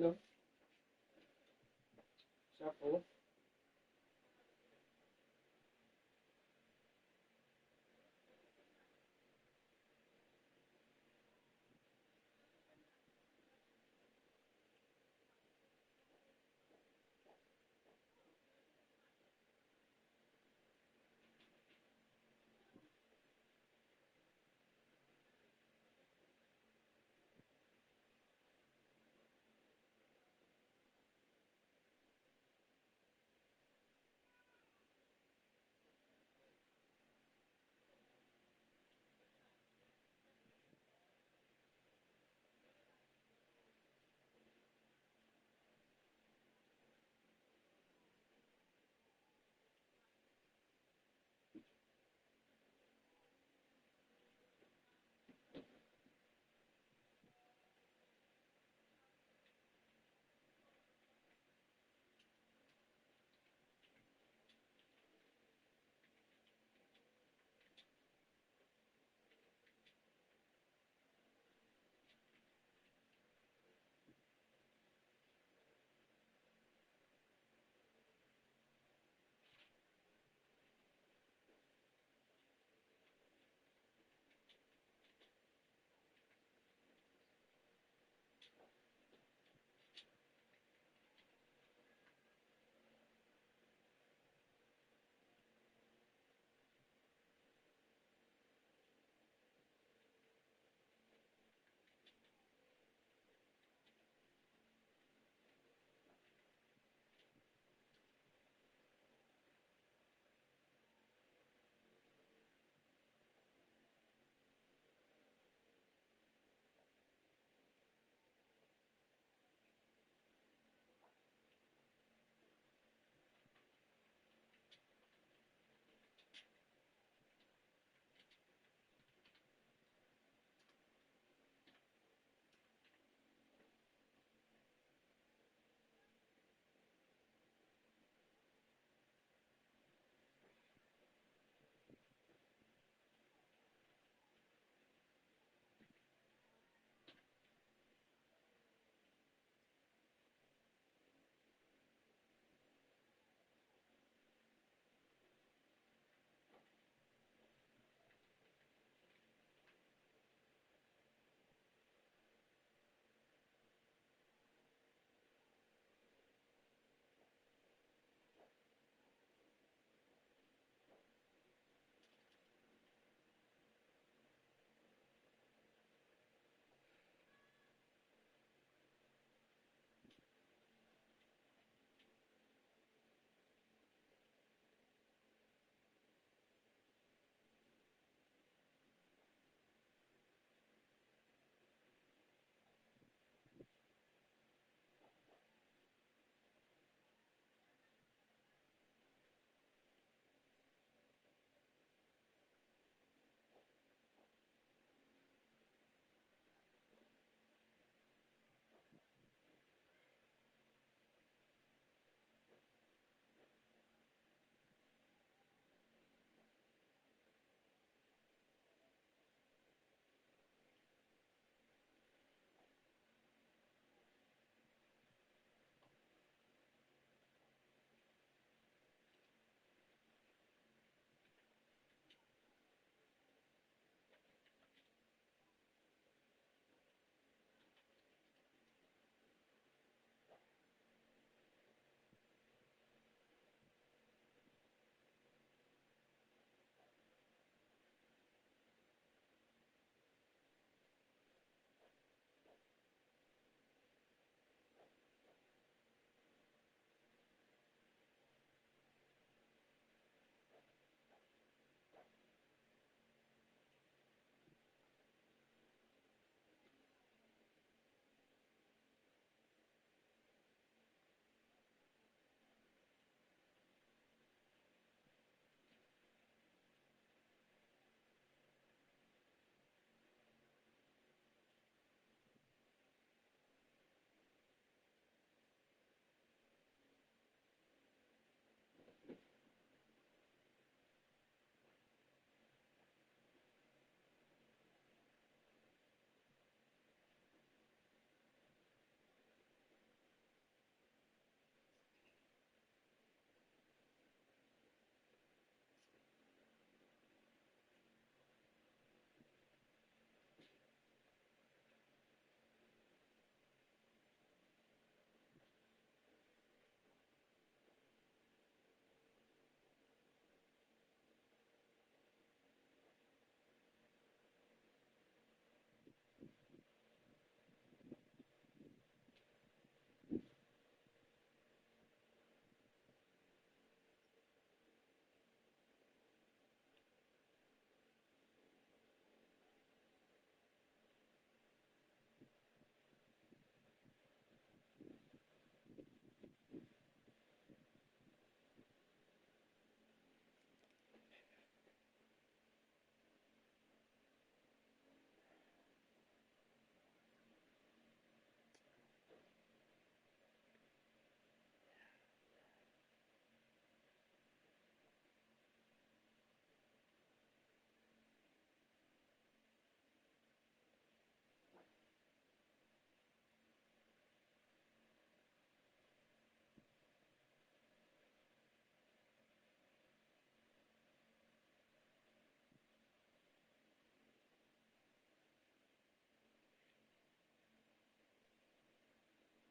Hello, Sapo.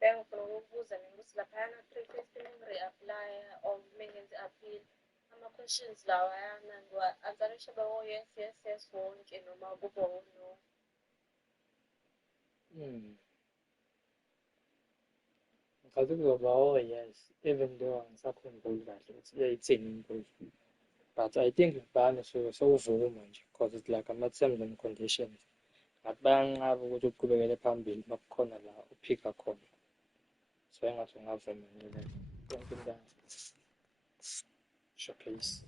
Bengifuna ukubuza ukuthi laphayana pre-test ngi-re-apply-a or mengenze i-appeal ama-questions lawayana ngiwa-answerishe bawo-yes yes yes wonke noma kube no? Ngicabanga kuzoba yes, even though angisakhumbuli kahle ukuthi iyayithini imbuzo. But I think ngibhane sewuvuma nje because it's like ama-terms and conditions. Ngathi bayanqaba ukuthi uqhubekele phambili uma kukhona la uphika khona. So engathi ungavuma yini yonke into showcase.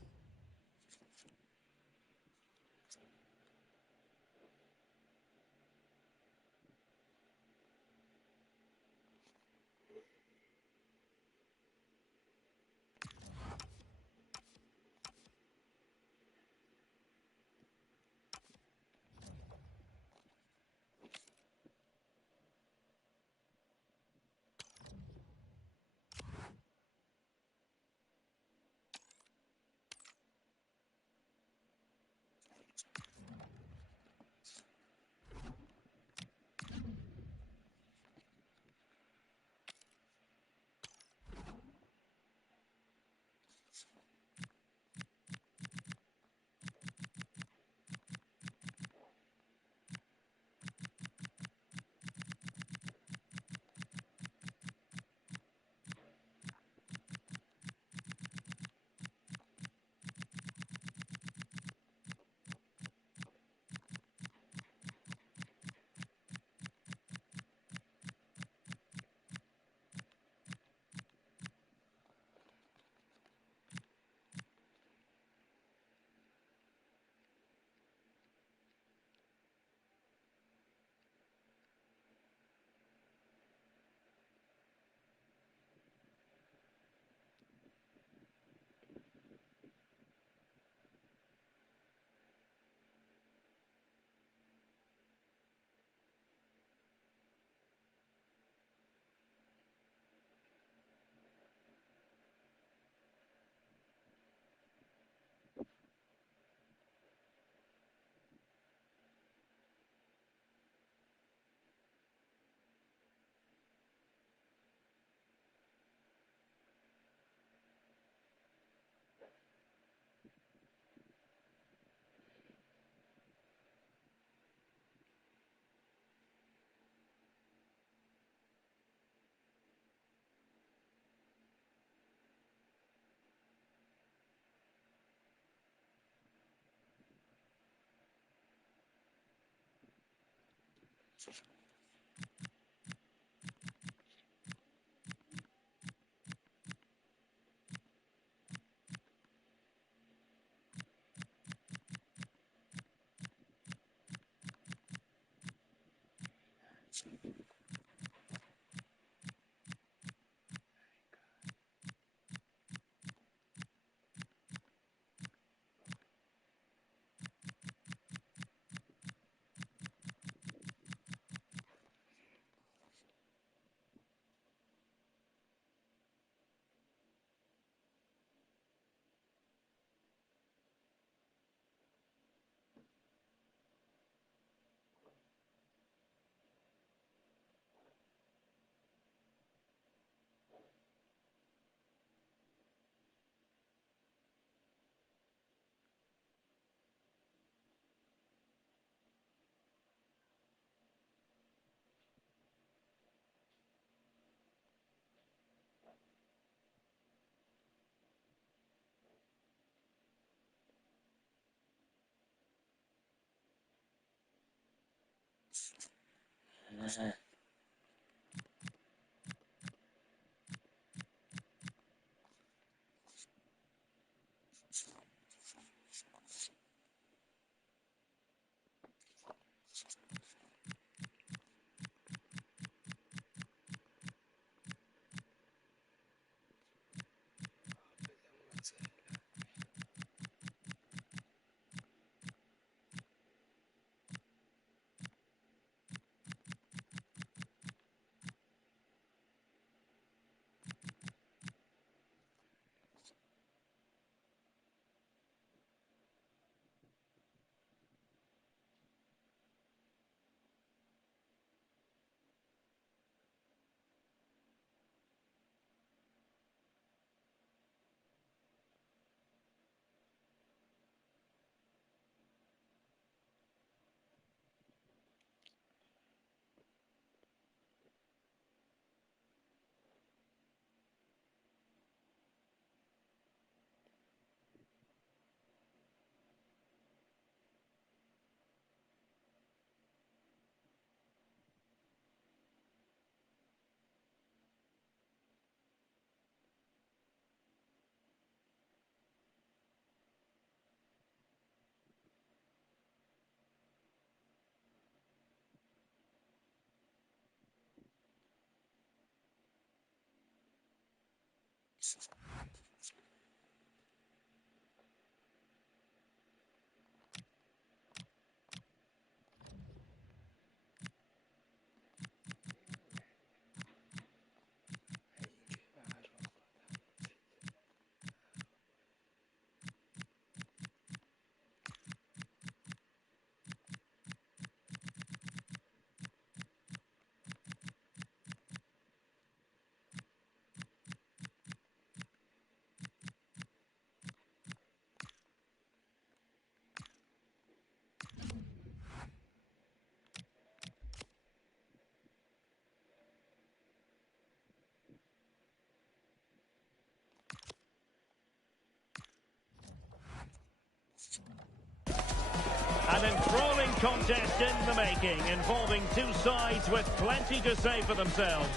An enthralling contest in the making, involving two sides with plenty to say for themselves.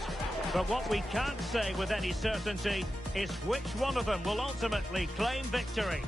But what we can't say with any certainty is which one of them will ultimately claim victory.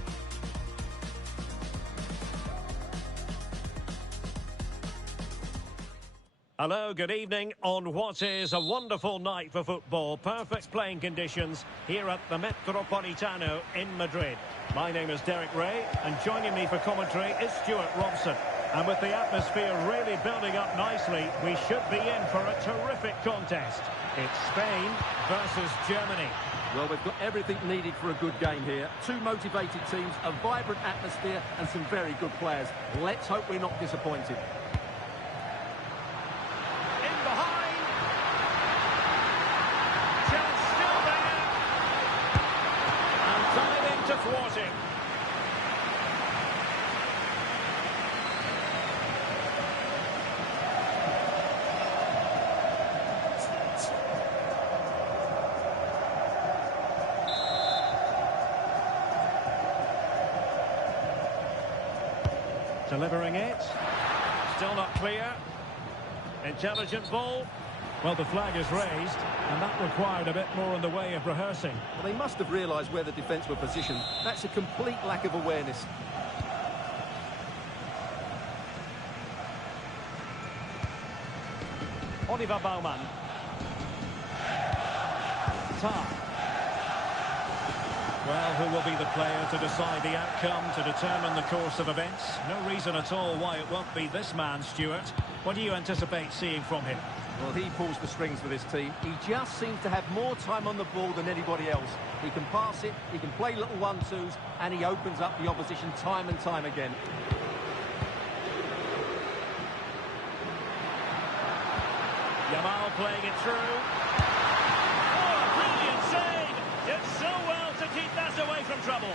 Hello, good evening on what is a wonderful night for football. Perfect playing conditions here at the Metropolitano in Madrid. My name is Derek Ray, and joining me for commentary is Stuart Robson. And with the atmosphere really building up nicely, we should be in for a terrific contest. It's Spain versus Germany. Well, we've got everything needed for a good game here. Two motivated teams, a vibrant atmosphere, and some very good players. Let's hope we're not disappointed. Thwarting. Delivering it. Still not clear. Intelligent ball. Well, the flag is raised, and that required a bit more in the way of rehearsing. Well, they must have realised where the defence were positioned. That's a complete lack of awareness. Oliver Baumann. Tar. Well, who will be the player to decide the outcome, to determine the course of events? No reason at all why it won't be this man, Stuart. What do you anticipate seeing from him? Well, he pulls the strings for this team. He just seems to have more time on the ball than anybody else. He can pass it, he can play little one-twos, and he opens up the opposition time and time again. Yamal playing it through. Oh, a brilliant save! Did so well to keep that away from trouble.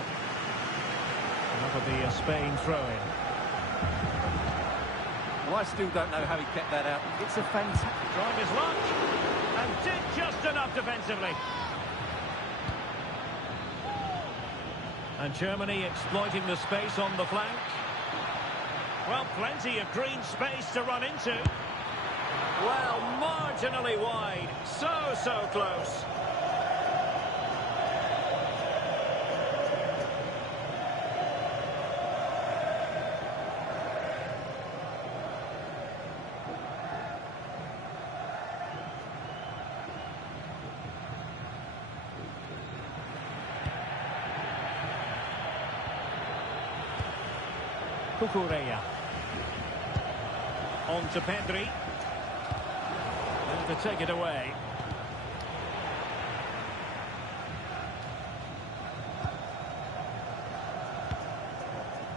That will be a Spain throw-in. Well, I still don't know how he kept that out. It's a fantastic... Trying his luck, and did just enough defensively. And Germany exploiting the space on the flank. Well, plenty of green space to run into. Well, marginally wide. So close. Cucurella. On to Pedri. And to take it away.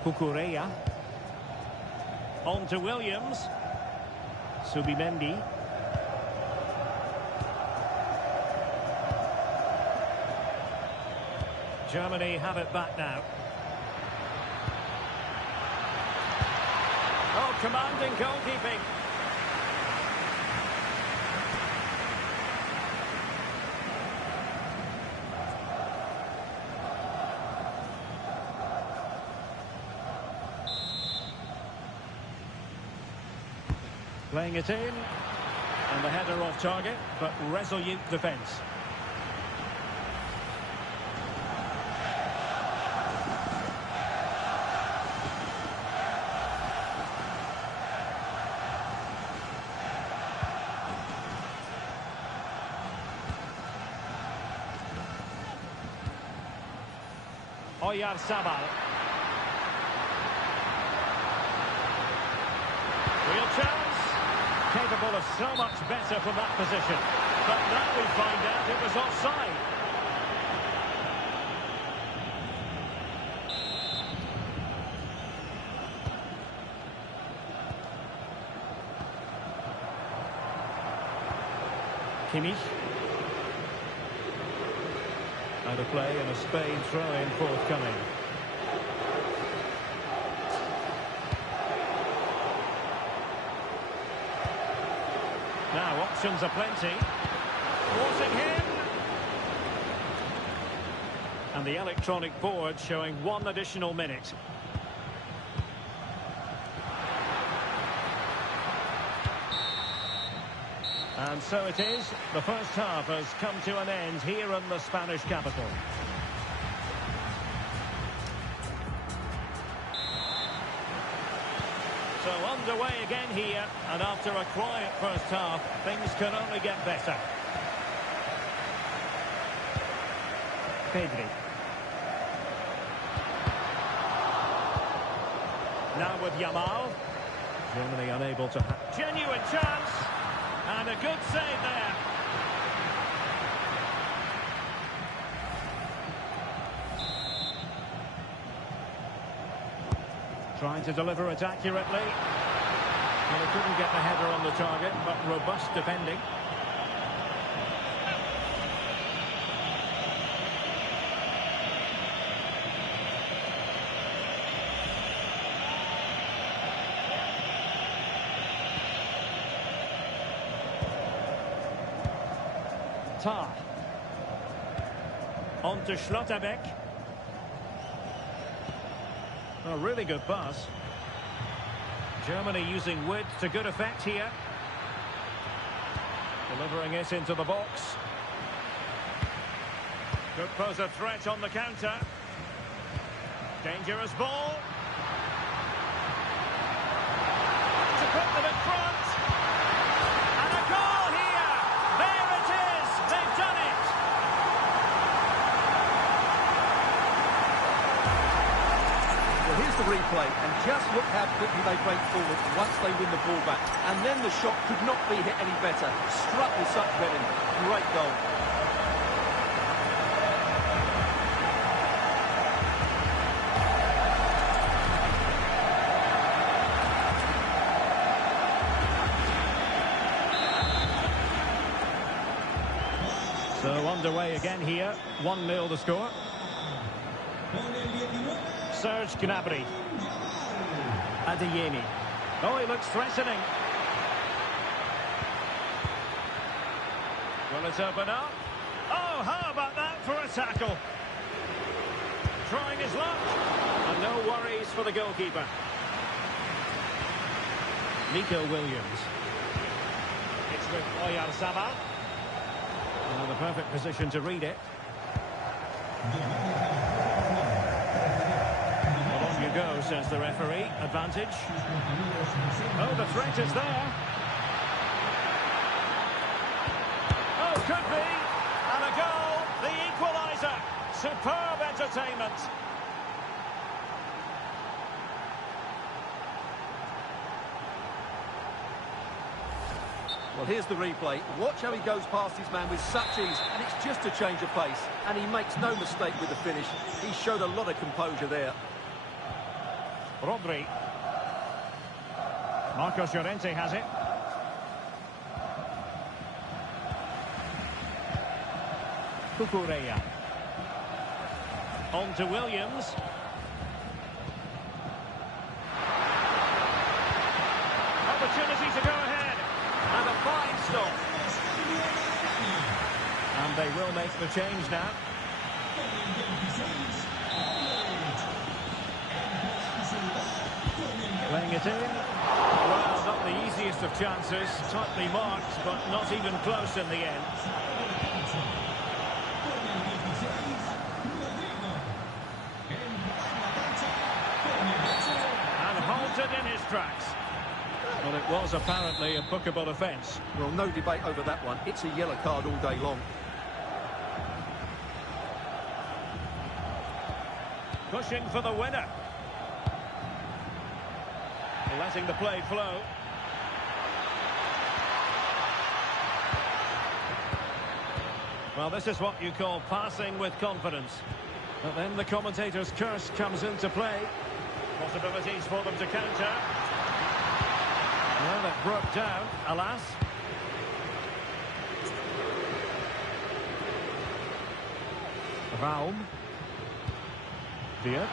Cucurella. On to Williams. Subimendi. Germany have it back now. Oh, commanding goalkeeping. Playing it in. And the header off target, but resolute defence. Oyarzabal. Real chance. Capable of so much better from that position. But now we find out it was offside. Kimmich. Out of play and a Spain throw-in forthcoming. Now options are plenty. Forcing him. And the electronic board showing 1 additional minute. And so it is. The first half has come to an end here in the Spanish capital. So underway again here, and after a quiet first half, things can only get better. Pedri. Now with Yamal. Germany unable to have genuine chance. And a good save there. Trying to deliver it accurately. Well, he couldn't get the header on the target, but robust defending. On to Schlotterbeck. A really good pass. Germany using width to good effect here. Delivering it into the box. Could pose a threat on the counter. Dangerous ball. To put them in front. And a goal here. There it is. They've done it. Well, here's the replay, and just look how quickly they break forward once they win the ball back. And then the shot could not be hit any better. Struck with such venom. Great goal. So underway again here. 1-0 the score. Serge Gnabry. Adeyemi. Oh, he looks threatening. Will it open up? Oh, how about that for a tackle? Trying his luck. And no worries for the goalkeeper. Nico Williams. It's with Oyarzabal. The perfect position to read it. Well, on you go, says the referee. Advantage. Oh, the threat is there. Oh, could be. And a goal. The equaliser. Superb entertainment. Well, here's the replay. Watch how he goes past his man with such ease, and it's just a change of pace. And he makes no mistake with the finish. He showed a lot of composure there. Rodri. Marcos Llorente has it. Cucurella. On to Williams. Opportunity to go ahead. And a fine stop. And they will make the change now. Playing it in. Well, not the easiest of chances. Tightly marked, but not even close in the end. And halted in his tracks. Well, it was apparently a bookable offence. Well, no debate over that one. It's a yellow card all day long. Pushing for the winner. Letting the play flow. Well, this is what you call passing with confidence. But then the commentator's curse comes into play. Possibilities for them to counter. Well, it broke down, alas. Raum. Diaz.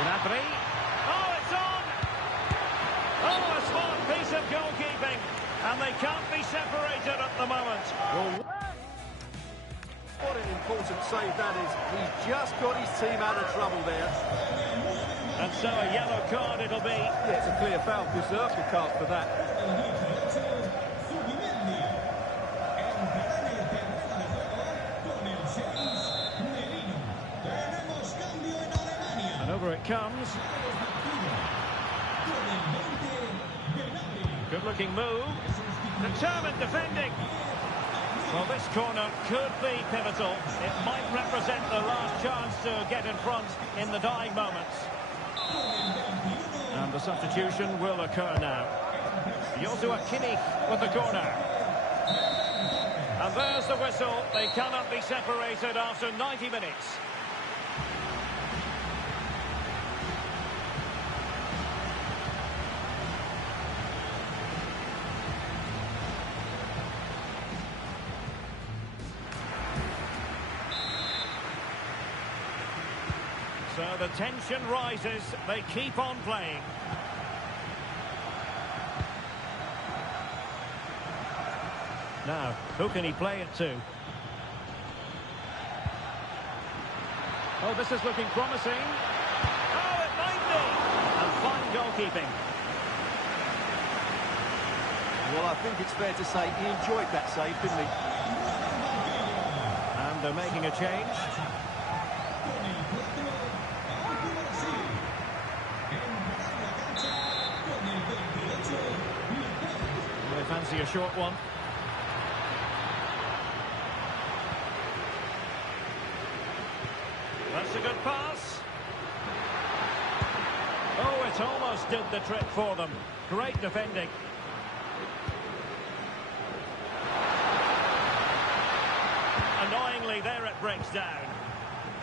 Gnabry. Oh, it's on! Oh, a smart piece of goalkeeping. And they can't be separated at the moment. Well, what an important save that is. He's just got his team out of trouble there. And so a yellow card it'll be. Yeah, it's a clear foul. Deserves a card for that. And over it comes. Good-looking move. Determined defending. Well, this corner could be pivotal. It might represent the last chance to get in front in the dying moments. And the substitution will occur now. Joshua Kimmich with the corner. And there's the whistle. They cannot be separated after 90 minutes. So the tension rises, they keep on playing. Now, who can he play it to? Oh, this is looking promising. Oh, it might be! And fine goalkeeping. Well, I think it's fair to say he enjoyed that save, didn't he? And they're making a change. They fancy a short one. That's a good pass. Oh, it almost did the trick for them. Great defending. Annoyingly, there it breaks down.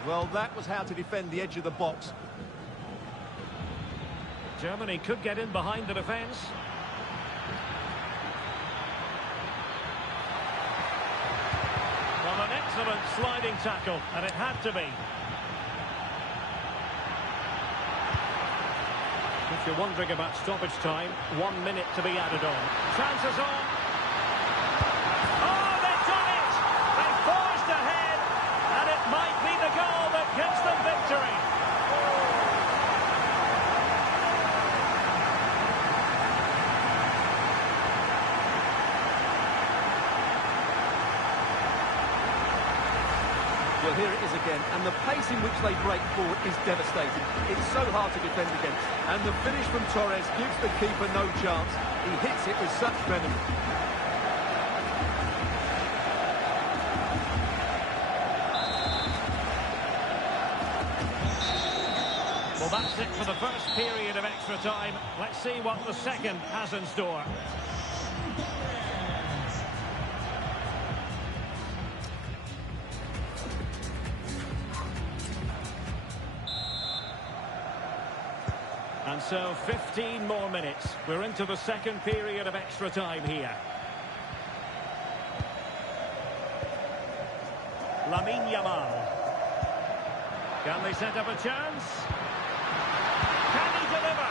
Well, that was how to defend the edge of the box. Germany could get in behind the defence. Well, an excellent sliding tackle, and it had to be. If you're wondering about stoppage time, 1 minute to be added on. Chances on. Oh, they've done it! They've forged ahead, and it might be the goal that gives them victory. Well, here it is again, and the pace in which they break forward is devastating. It's so hard to defend against, and the finish from Torres gives the keeper no chance. He hits it with such venom. Well, that's it for the first period of extra time. Let's see what the second has in store. And so 15 more minutes. We're into the second period of extra time here. Lamine Yamal. Can they set up a chance? Can he deliver?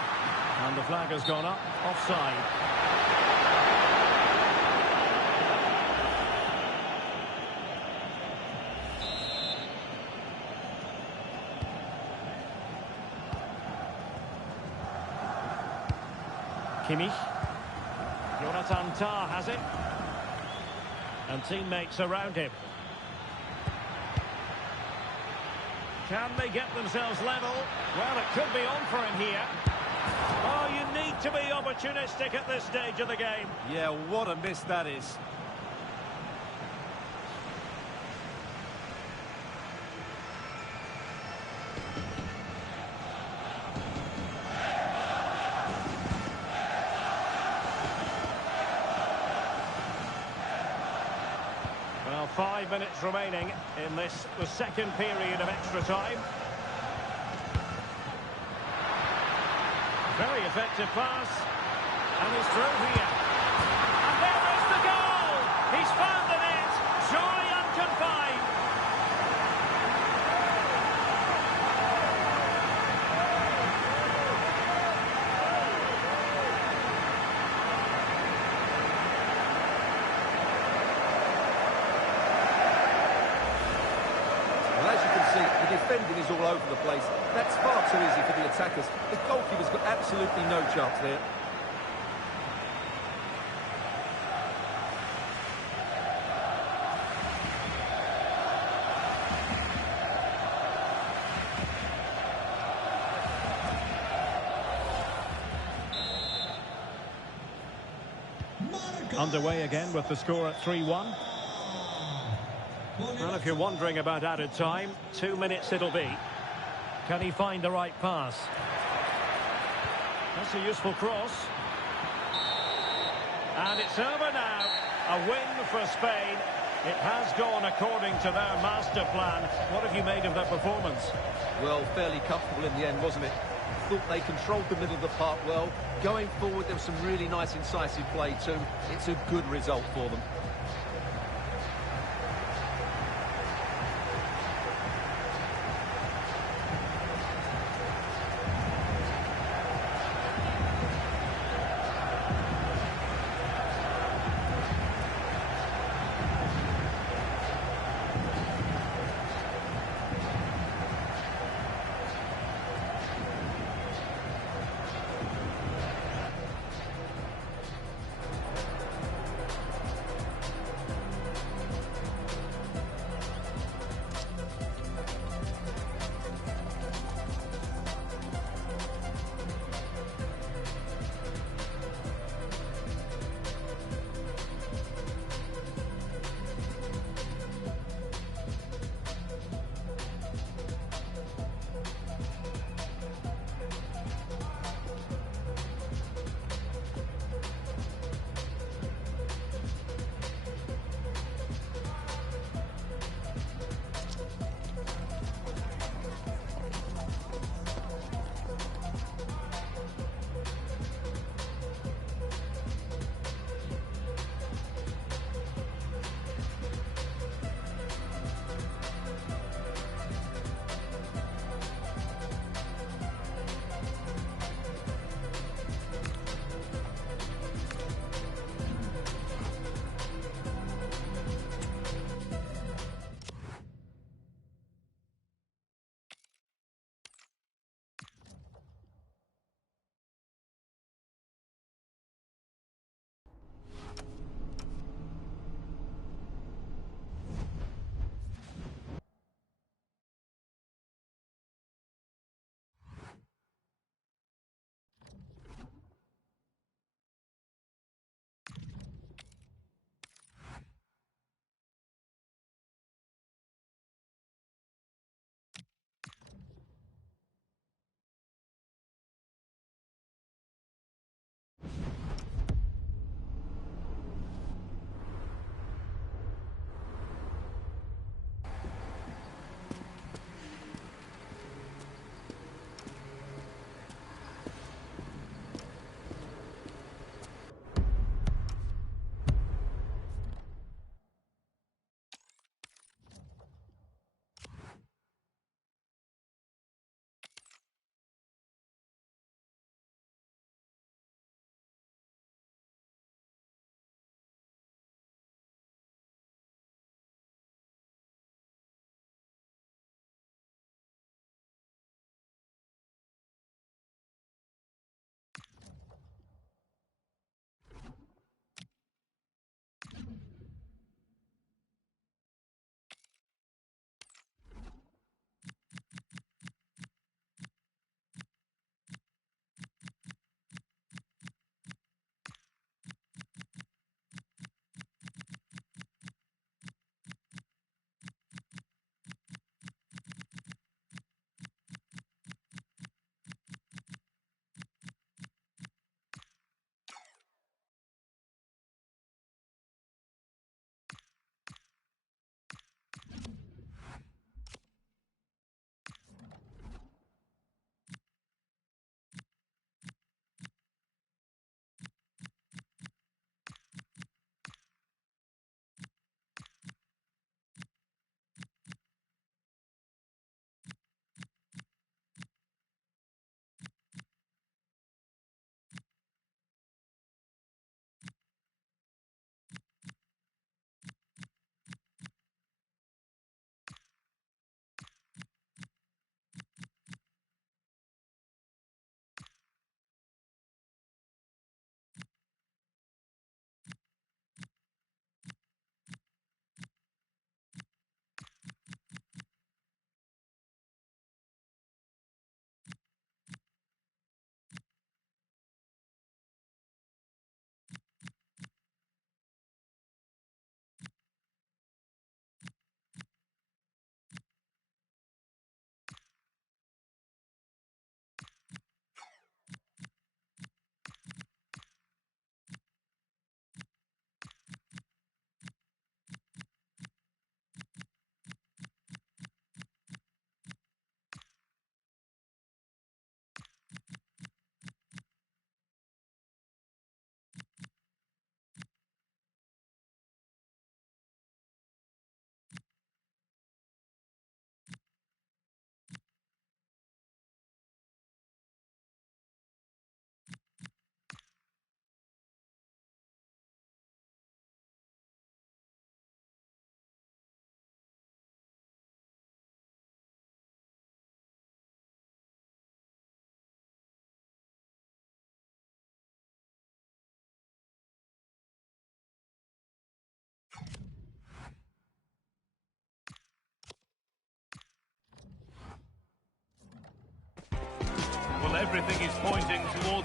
And the flag has gone up. Offside. Kimmich. Jonathan Tah has it. And teammates around him. Can they get themselves level? Well, it could be on for him here. Oh, you need to be opportunistic at this stage of the game. Yeah, what a miss that is. 5 minutes remaining in this, the second period of extra time. Very effective pass. And he's through here. And there is the goal! He's found the net! Joy unconfined! Well, as you can see, the defending is all over the place. That's far too easy for the attackers. The goalkeeper's got absolutely no chance there. Underway again with the score at 3-1. Well, if you're wondering about added time, 2 minutes it'll be. Can he find the right pass? That's a useful cross. And it's over now. A win for Spain. It has gone according to their master plan. What have you made of that performance? Well, fairly comfortable in the end, wasn't it? Thought they controlled the middle of the park well. Going forward, there was some really nice incisive play too. It's a good result for them.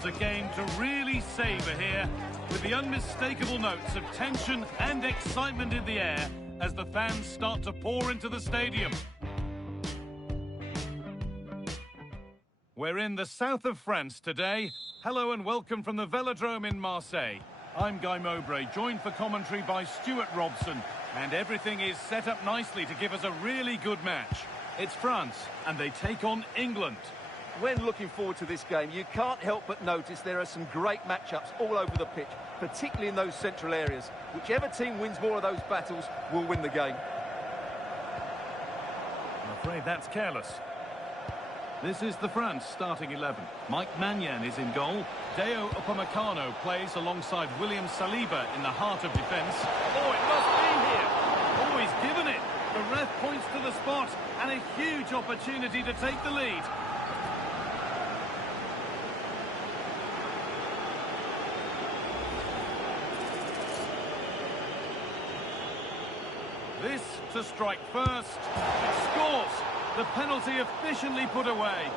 a game to really savour here, with the unmistakable notes of tension and excitement in the air as the fans start to pour into the stadium. We're in the south of France today. Hello and welcome from the Velodrome in Marseille. I'm Guy Mowbray, joined for commentary by Stuart Robson, and everything is set up nicely to give us a really good match. It's France, and they take on England. When looking forward to this game, you can't help but notice there are some great matchups all over the pitch, particularly in those central areas. Whichever team wins more of those battles will win the game. I'm afraid that's careless. This is the France starting 11. Mike Maignan is in goal. Deo Upamecano plays alongside William Saliba in the heart of defence. Oh, it must be here. Oh, he's given it. The ref points to the spot, and a huge opportunity to take the lead. This to strike first. It scores. The penalty efficiently put away.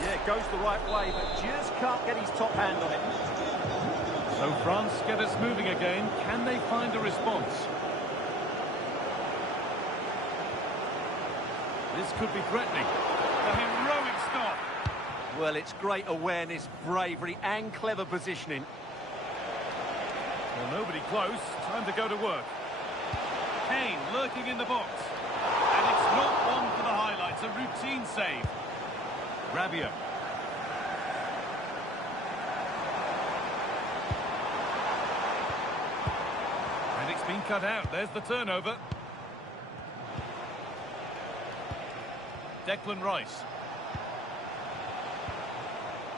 Yeah, it goes the right way, but just can't get his top hand on it. So France get us moving again. Can they find a response? This could be threatening. A heroic stop. Well, it's great awareness, bravery and clever positioning. Well, nobody close. Time to go to work. Kane lurking in the box. And it's not one for the highlights, a routine save. Rabiot. And it's been cut out. There's the turnover. Declan Rice.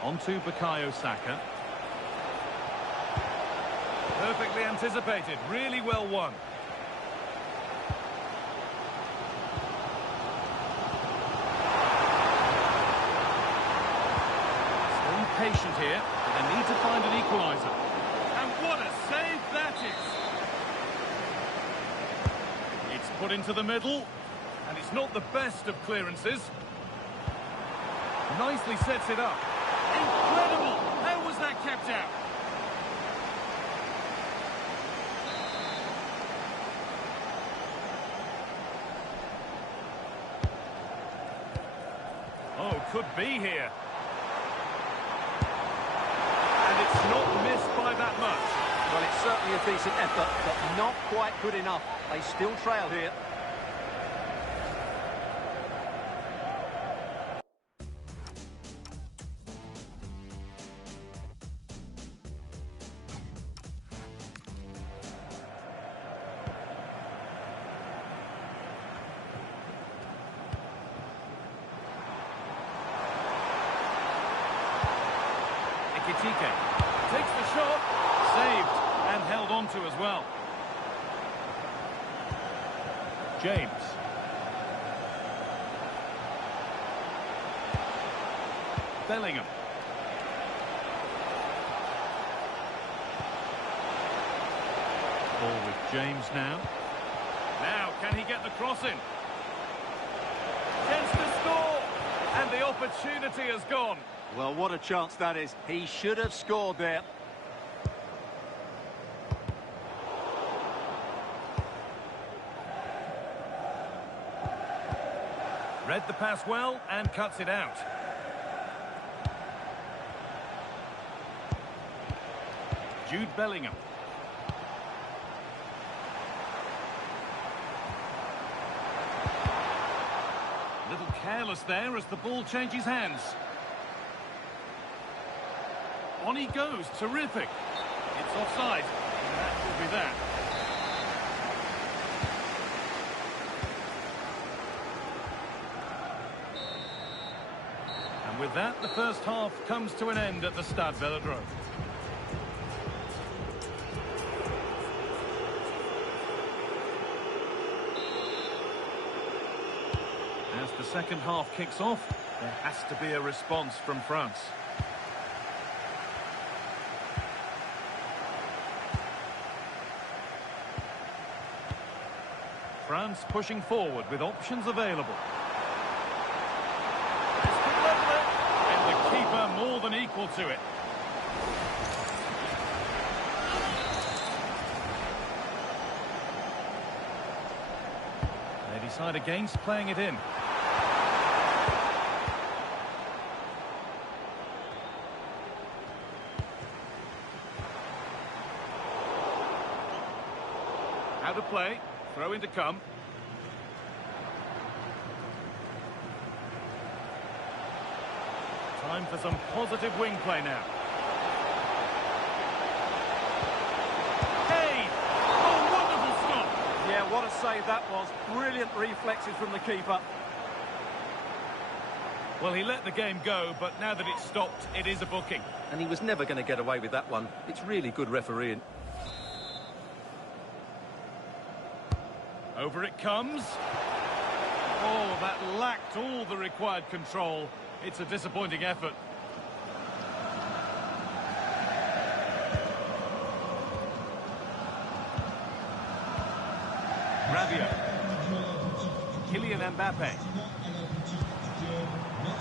On to Bukayo Saka. Perfectly anticipated. Really well won. Patient here, but they need to find an equaliser. And what a save that is! It's put into the middle, and it's not the best of clearances. Nicely sets it up. Incredible! How was that kept out? Oh, could be here. It's not missed by that much. Well, it's certainly a decent effort, but not quite good enough. They still trail here. Takes the shot, saved and held on to as well. James. Bellingham. Ball with James now. Now, can he get the cross in? Chance to score! And the opportunity has gone. Well, what a chance that is. He should have scored there. Read the pass well and cuts it out. Jude Bellingham. A little careless there as the ball changes hands. On he goes, terrific. It's offside, and that will be that. And with that, the first half comes to an end at the Stade Velodrome. As the second half kicks off, there has to be a response from France. France pushing forward with options available. This could level it, and the keeper more more than equal to it. They decide against playing it in. How to play, throw in to come. Time for some positive wing play now. Hey! Oh, wonderful stop! Yeah, what a save that was. Brilliant reflexes from the keeper. Well, he let the game go, but now that it's stopped, it is a booking. And he was never going to get away with that one. It's really good refereeing. Over it comes. Oh, that lacked all the required control. It's a disappointing effort. Rabiot. Kylian Mbappe.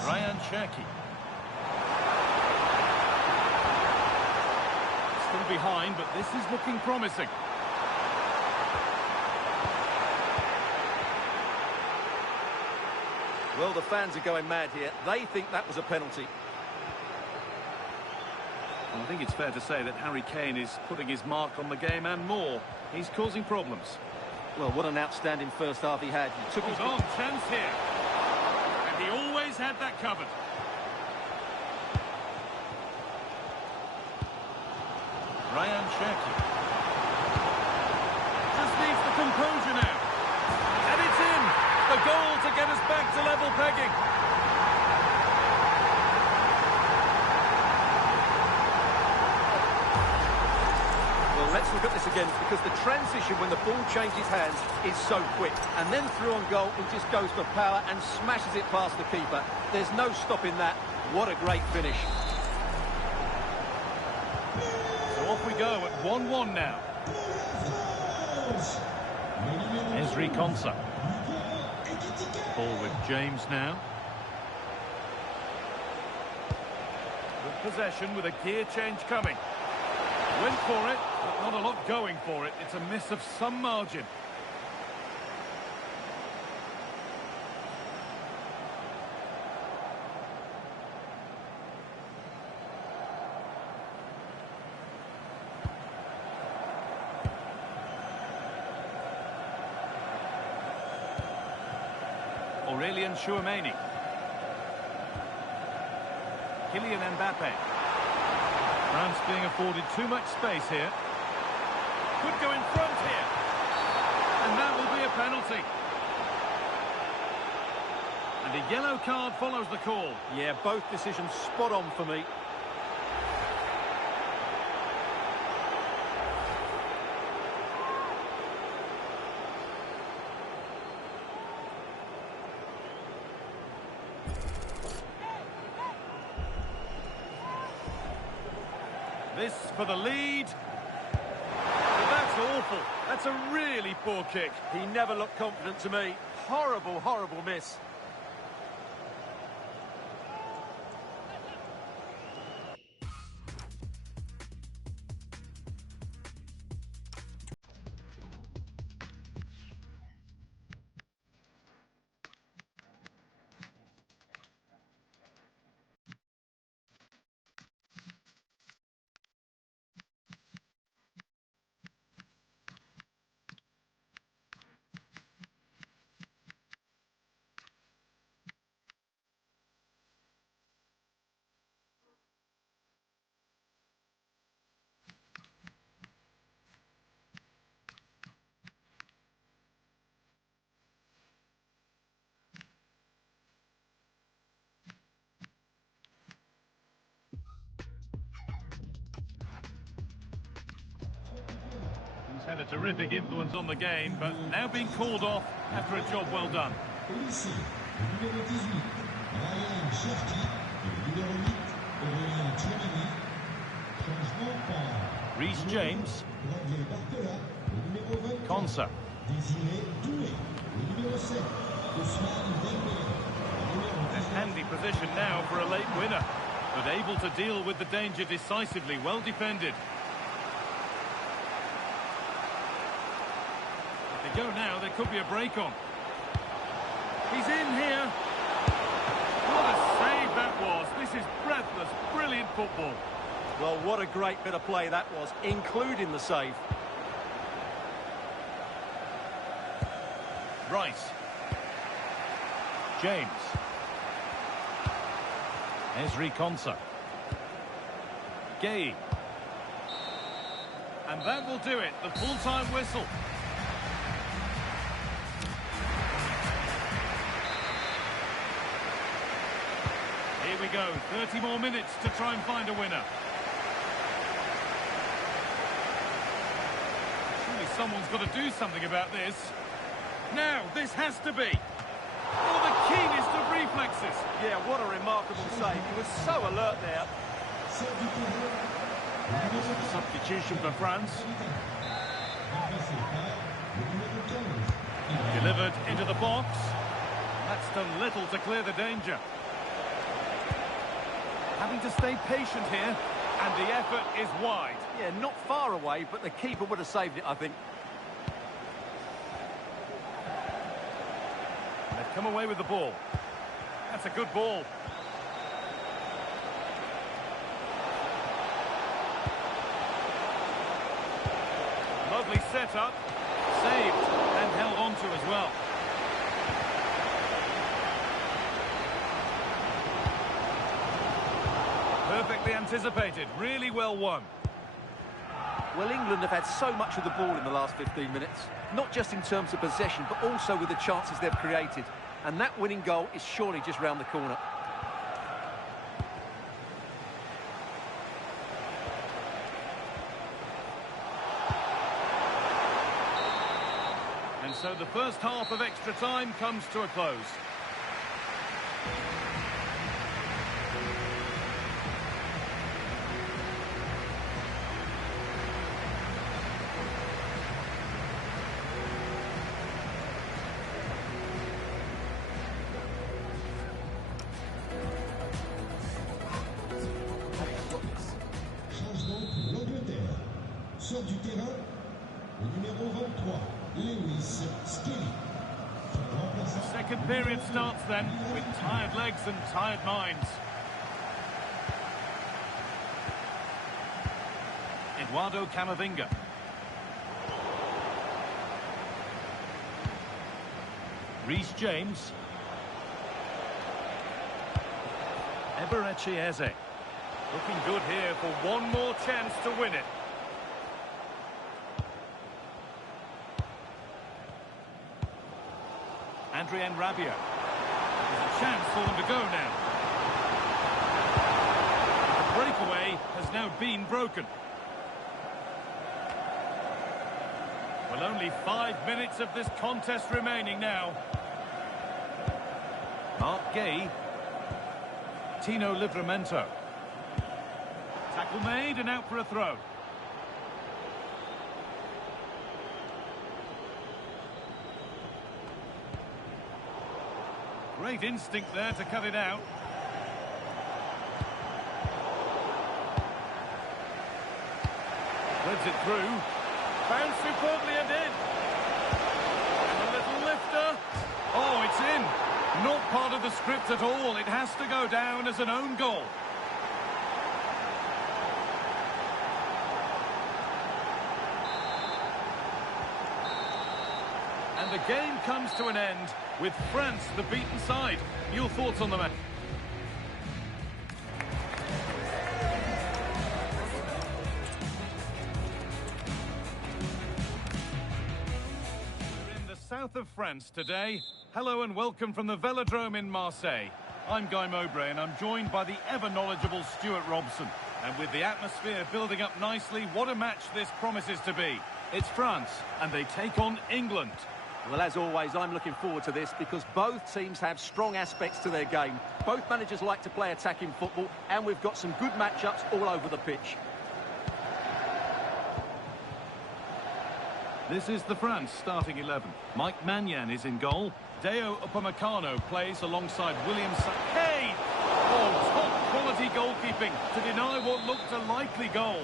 Ryan Cherki. Still behind, but this is looking promising. Well, the fans are going mad here. They think that was a penalty. Well, I think it's fair to say that Harry Kane is putting his mark on the game and more. He's causing problems. Well, what an outstanding first half he had. He took his on, chance here. And he always had that covered. Ryan Cherki. Just needs the composure now. And it's in. The goal to get us back to level pegging. Well, let's look at this again, because the transition when the ball changes hands is so quick. And then through on goal, he just goes for power and smashes it past the keeper. There's no stopping that. What a great finish. So off we go at 1-1 now. Ezri Konsa. Ball with James now. Good possession with a gear change coming. Went for it, but not a lot going for it. It's a miss of some margin. Aurelien Chouameni. Kylian Mbappe. France being afforded too much space here. Could go in front here. And that will be a penalty. And a yellow card follows the call. Yeah, both decisions spot on for me. This for the lead. Well, that's awful. That's a really poor kick. He never looked confident to me. Horrible, horrible miss. He's had a terrific influence on the game, but now being called off after a job well done. Reece James. Konsa. A handy position now for a late winner. but able to deal with the danger decisively. Well defended. If they go now, there could be a break on. He's in here. What a save that was. This is breathless, brilliant football. Well, what a great bit of play that was, including the save. Rice. James. Ezri Konsa. Gay. And that will do it, the full-time whistle. Here we go, 30 more minutes to try and find a winner. Surely someone's got to do something about this. Now, this has to be. Oh, the keenest of reflexes. Yeah, what a remarkable save. He was so alert there. Substitution for France. Delivered into the box. That's done little to clear the danger. Having to stay patient here, and the effort is wide. Yeah, not far away, but the keeper would have saved it, I think. They've come away with the ball. That's a good ball. Lovely setup. Saved and held on to as well. Perfectly anticipated. Really well won. Well, England have had so much of the ball in the last 15 minutes, not just in terms of possession, but also with the chances they've created. And that winning goal is surely just round the corner. And so the first half of extra time comes to a close. Sort du terrain, le numéro 23, Lewis Skelly. Second period starts then, with tired legs and tired minds. Eduardo Camavinga. Reece James. Eberechi Eze. Looking good here for one more chance to win it. Adrien Rabiot. There's a chance for them to go now. The breakaway has now been broken. Well, only 5 minutes of this contest remaining now. Mark Gay. Tino Livramento. Tackle made and out for a throw. Great instinct there to cut it out. Threads it through. Found superbly and in. And a little lifter. Oh, it's in. Not part of the script at all. It has to go down as an own goal. And the game comes to an end with France the beaten side. Your thoughts on the match? We're in the south of France today. Hello and welcome from the Velodrome in Marseille. I'm Guy Mowbray and I'm joined by the ever-knowledgeable Stuart Robson. And with the atmosphere building up nicely, what a match this promises to be. It's France and they take on England. Well, as always, I'm looking forward to this because both teams have strong aspects to their game. Both managers like to play attacking football, and we've got some good matchups all over the pitch. This is the France starting 11. Mike Maignan is in goal. Deo Upamecano plays alongside William Hey! Oh, top quality goalkeeping to deny what looked a likely goal.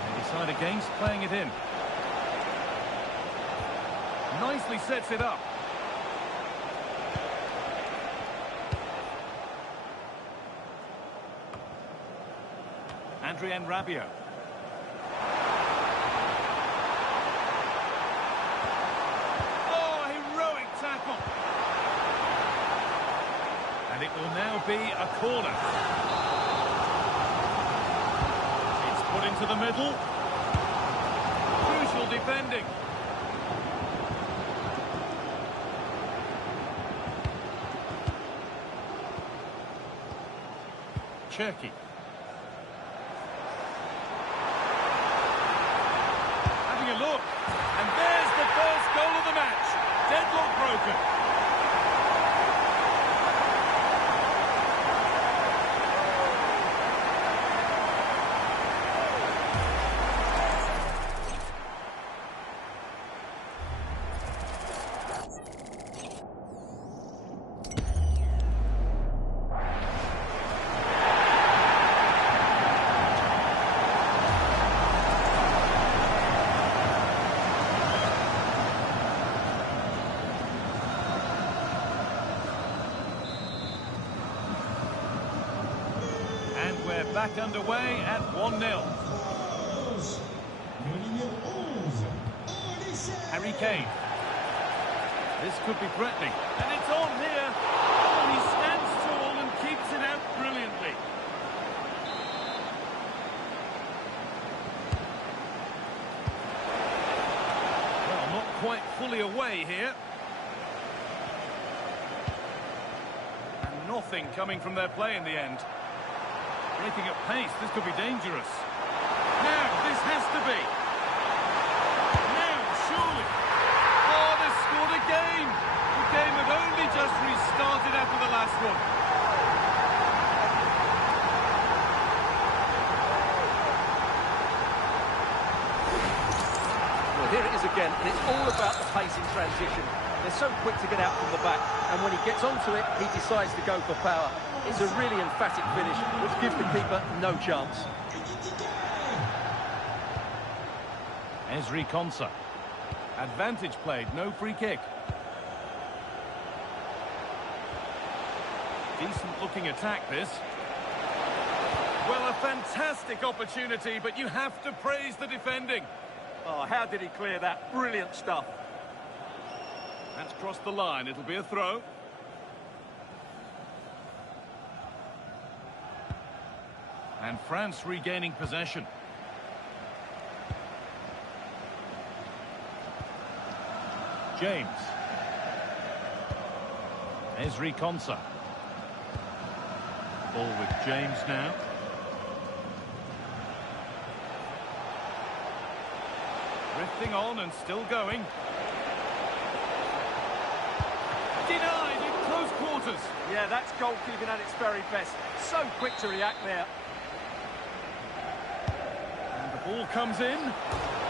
They decide against playing it in. Nicely sets it up. Adrien Rabiot. Oh, heroic tackle. And it will now be a corner. It's put into the middle. Crucial defending. Cherki. Having a look. And there's the first goal of the match. Deadlock broken. Back underway at 1-0. Harry Kane. This could be threatening. And it's on here. Oh, he stands tall and keeps it out brilliantly. Well, not quite fully away here. And nothing coming from their play in the end. Breaking at pace, this could be dangerous. Now, this has to be. Now, surely. Oh, they've scored again. The game had only just restarted after the last one. Well, here it is again, and it's all about the pace in transition. They're so quick to get out from the back, and when he gets onto it, he decides to go for power. It's a really emphatic finish, which gives the keeper no chance. Ezri Konsa. Advantage played, no free kick. Decent looking attack, this. Well, a fantastic opportunity, but you have to praise the defending. Oh, how did he clear that? Brilliant stuff. That's crossed the line, it'll be a throw. And France regaining possession. James. Ezri Konsa. Ball with James now. Drifting on and still going. Denied in close quarters. Yeah, that's goalkeeping at its very best. So quick to react there. And the ball comes in.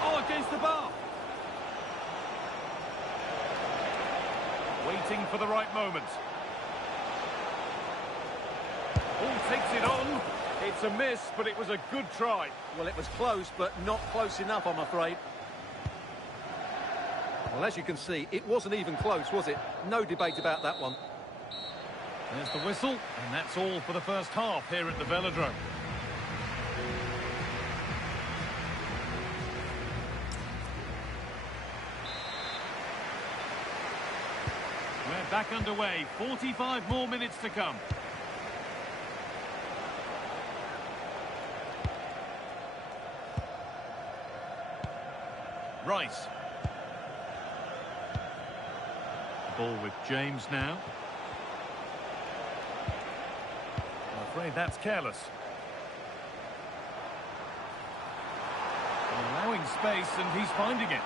Oh, against the bar. Waiting for the right moment. Ball takes it on. It's a miss, but it was a good try. Well, it was close, but not close enough, I'm afraid. Well, as you can see, it wasn't even close, was it? No debate about that one. There's the whistle, and that's all for the first half here at the Velodrome. We're back underway, 45 more minutes to come. Rice. Ball with James now. I'm afraid that's careless. Allowing space, and he's finding it.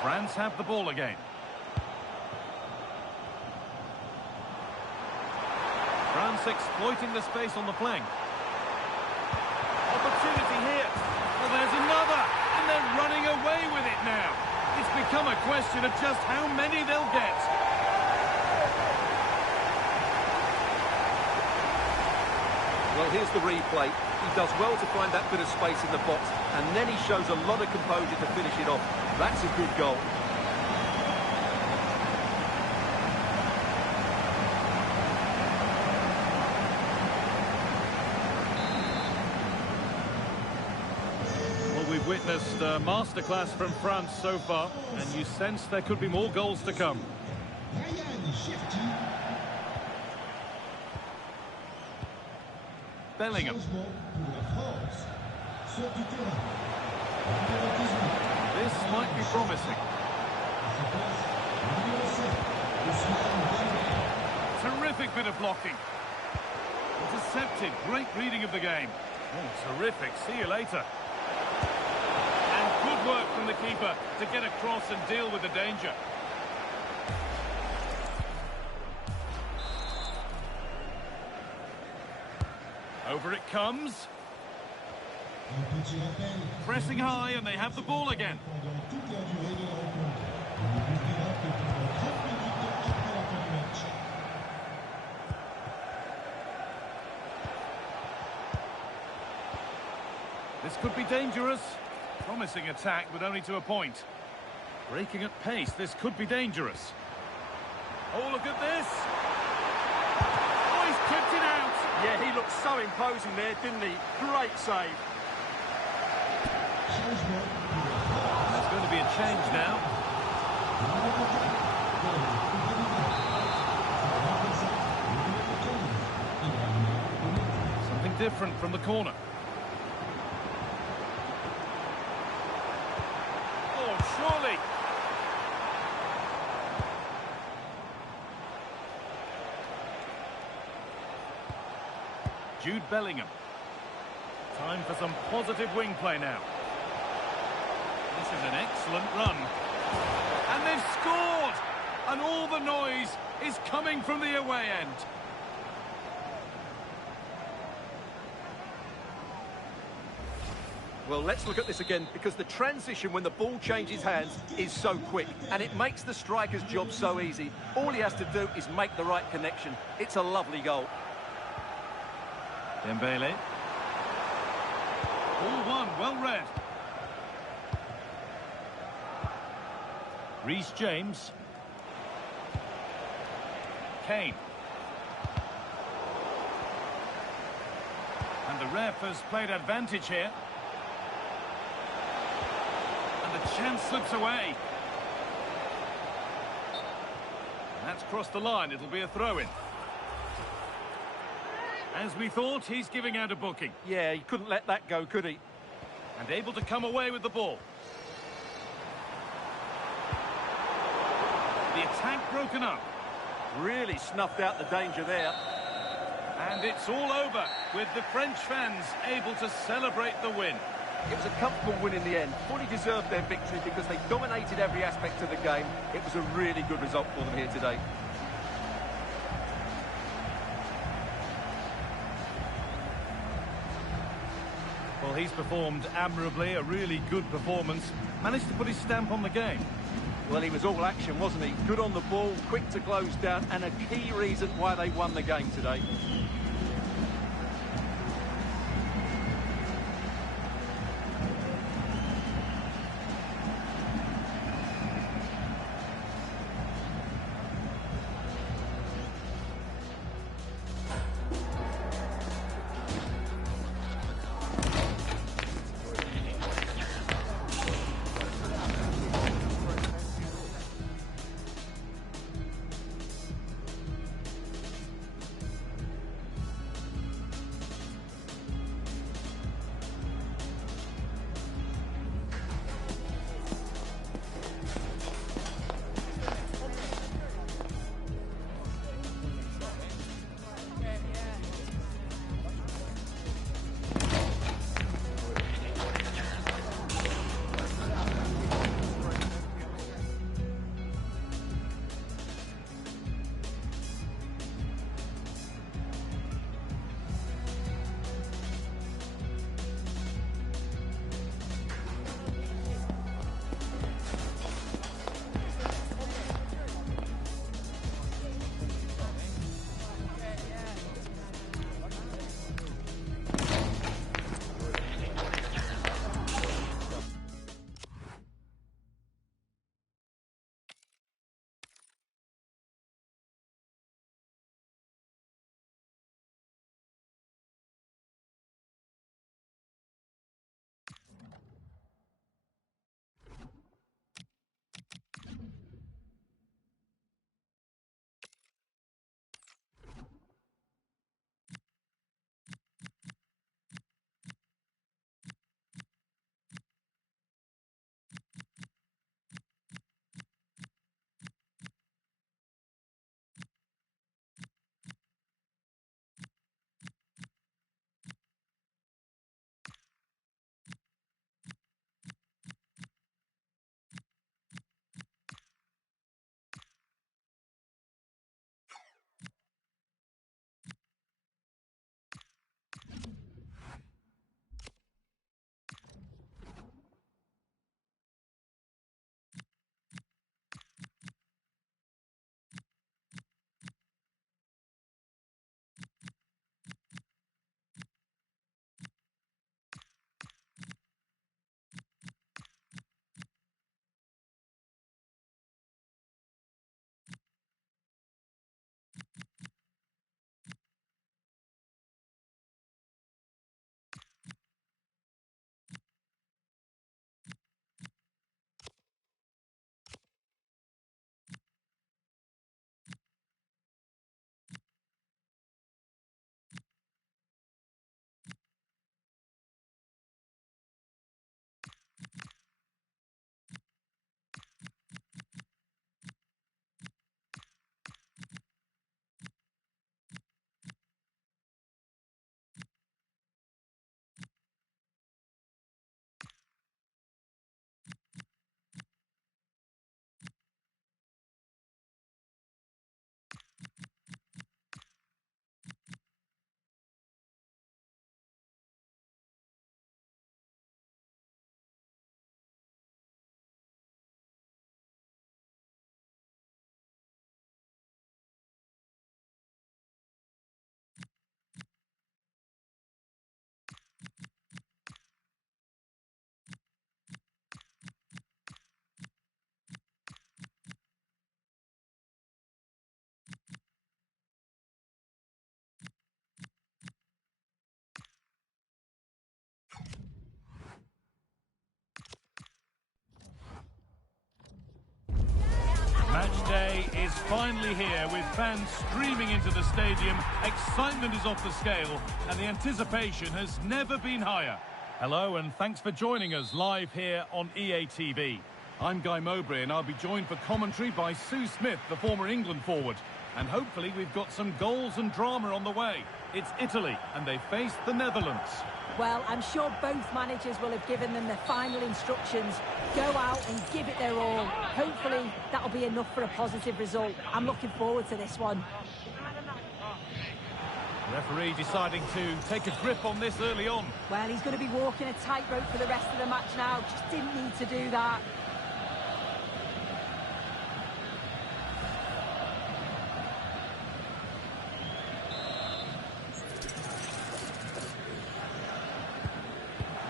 France France have the ball again. France exploiting the space on the flank. Opportunity here. Well, there's another, and they're running away with it now. It's become a question of just how many they'll get. Well, here's the replay. He does well to find that bit of space in the box, and then he shows a lot of composure to finish it off. That's a good goal. Well, we've witnessed a masterclass from France so far, and you sense there could be more goals to come. Bellingham. This might be promising. Terrific bit of blocking. Intercepted. Great reading of the game. Oh, terrific. See you later. And good work from the keeper to get across and deal with the danger. Over it comes. Pressing high, and they have the ball again. This could be dangerous. Promising attack, but only to a point. Breaking at pace, this could be dangerous. Oh, look at this. Oh, he's kept it out. Yeah, he looked so imposing there, didn't he? Great save. There's going to be a change now. Something different from the corner. Oh, surely. Jude Bellingham. Time for some positive wing play now. This is an excellent run. And they've scored! And all the noise is coming from the away end. Well, let's look at this again, because the transition when the ball changes hands is so quick, and it makes the striker's job so easy. All he has to do is make the right connection. It's a lovely goal. Dembele. All one, well read. Reece James. Kane. And the ref has played advantage here. And the chance slips away. And that's crossed the line. It'll be a throw-in. As we thought, he's giving out a booking. Yeah, he couldn't let that go, could he? And able to come away with the ball. The attack broken up. Really snuffed out the danger there. And it's all over, with the French fans able to celebrate the win. It was a comfortable win in the end. Fully deserved their victory because they dominated every aspect of the game. It was a really good result for them here today. Well, he's performed admirably, a really good performance. Managed to put his stamp on the game. Well, he was all action, wasn't he? Good on the ball, quick to close down, and a key reason why they won the game today. finally here, with fans streaming into the stadium. Excitement is off the scale, and the anticipation has never been higher. Hello, and thanks for joining us live here on EA TV. I'm Guy Mowbray, and I'll be joined for commentary by Sue Smith, the former England forward. And hopefully we've got some goals and drama on the way. It's Italy, and they face the Netherlands. Well, I'm sure both managers will have given them their final instructions. Go out and give it their all. Hopefully, that'll be enough for a positive result. I'm looking forward to this one. Referee deciding to take a grip on this early on. Well, he's going to be walking a tightrope for the rest of the match now. Just didn't need to do that.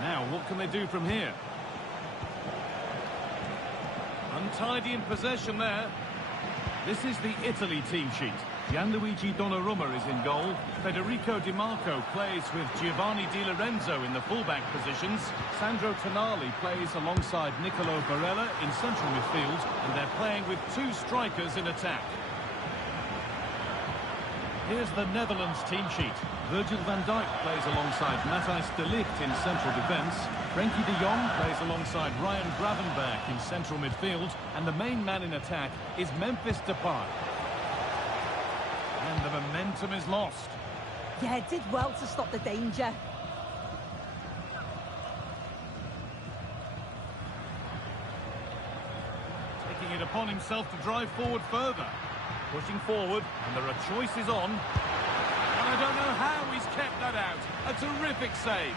Now, what can they do from here? Untidy in possession there. This is the Italy team sheet. Gianluigi Donnarumma is in goal. Federico Di Marco plays with Giovanni Di Lorenzo in the fullback positions. Sandro Tonali plays alongside Nicolo Barella in central midfield, and they're playing with two strikers in attack. Here's the Netherlands team sheet. Virgil van Dijk plays alongside Matthijs de Ligt in central defence. Frenkie de Jong plays alongside Ryan Gravenberch in central midfield. And the main man in attack is Memphis Depay. And the momentum is lost. Yeah, it did well to stop the danger. Taking it upon himself to drive forward further. Pushing forward, and there are choices on. And I don't know how he's kept that out. A terrific save.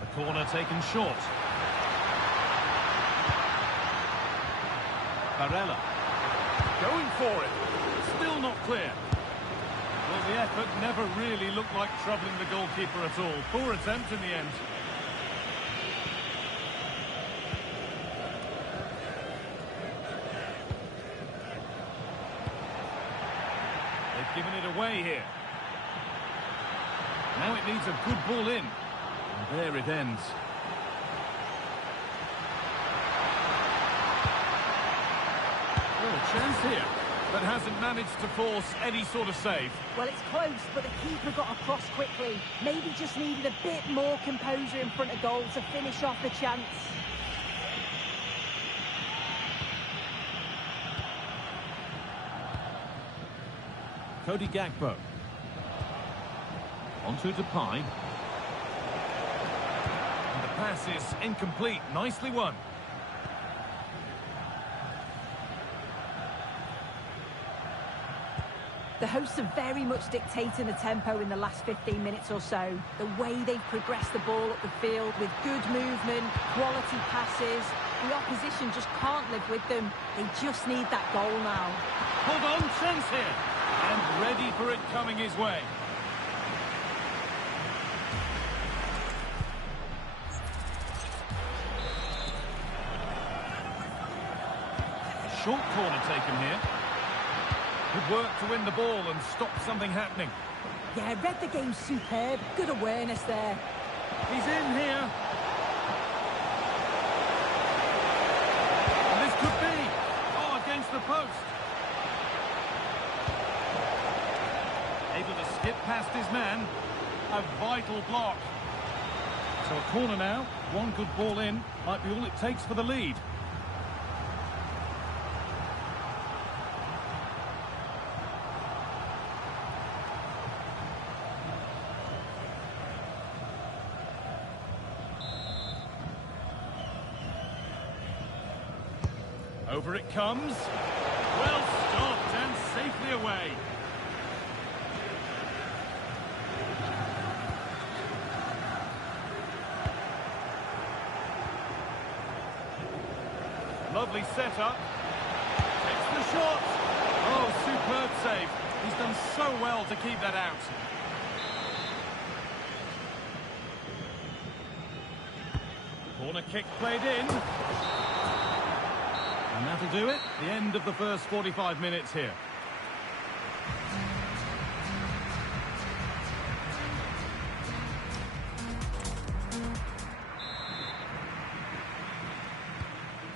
The corner taken short. Barella. Going for it. Still not clear. Well, the effort never really looked like troubling the goalkeeper at all. Poor attempt in the end. They've given it away here. Now it needs a good ball in. And there it ends. Oh, a chance here, but hasn't managed to force any sort of save. Well, it's close, but the keeper got across quickly. Maybe just needed a bit more composure in front of goal to finish off the chance. Cody Gakpo. Onto Depay. And the pass is incomplete. Nicely won. The hosts are very much dictating the tempo in the last 15 minutes or so. The way they've progressed the ball up the field with good movement, quality passes. The opposition just can't live with them. They just need that goal now. Hold on, chance here. And ready for it coming his way. A short corner taken here. Good work to win the ball and stop something happening. Yeah, read the game superb. Good awareness there. He's in here. And this could be. Oh, against the post. Able to skip past his man. A vital block. So a corner now. One good ball in. Might be all it takes for the lead. Over it comes. Well stopped and safely away. Lovely setup. Takes the shot. Oh, superb save. He's done so well to keep that out. Corner kick played in. And that'll do it. The end of the first 45 minutes here.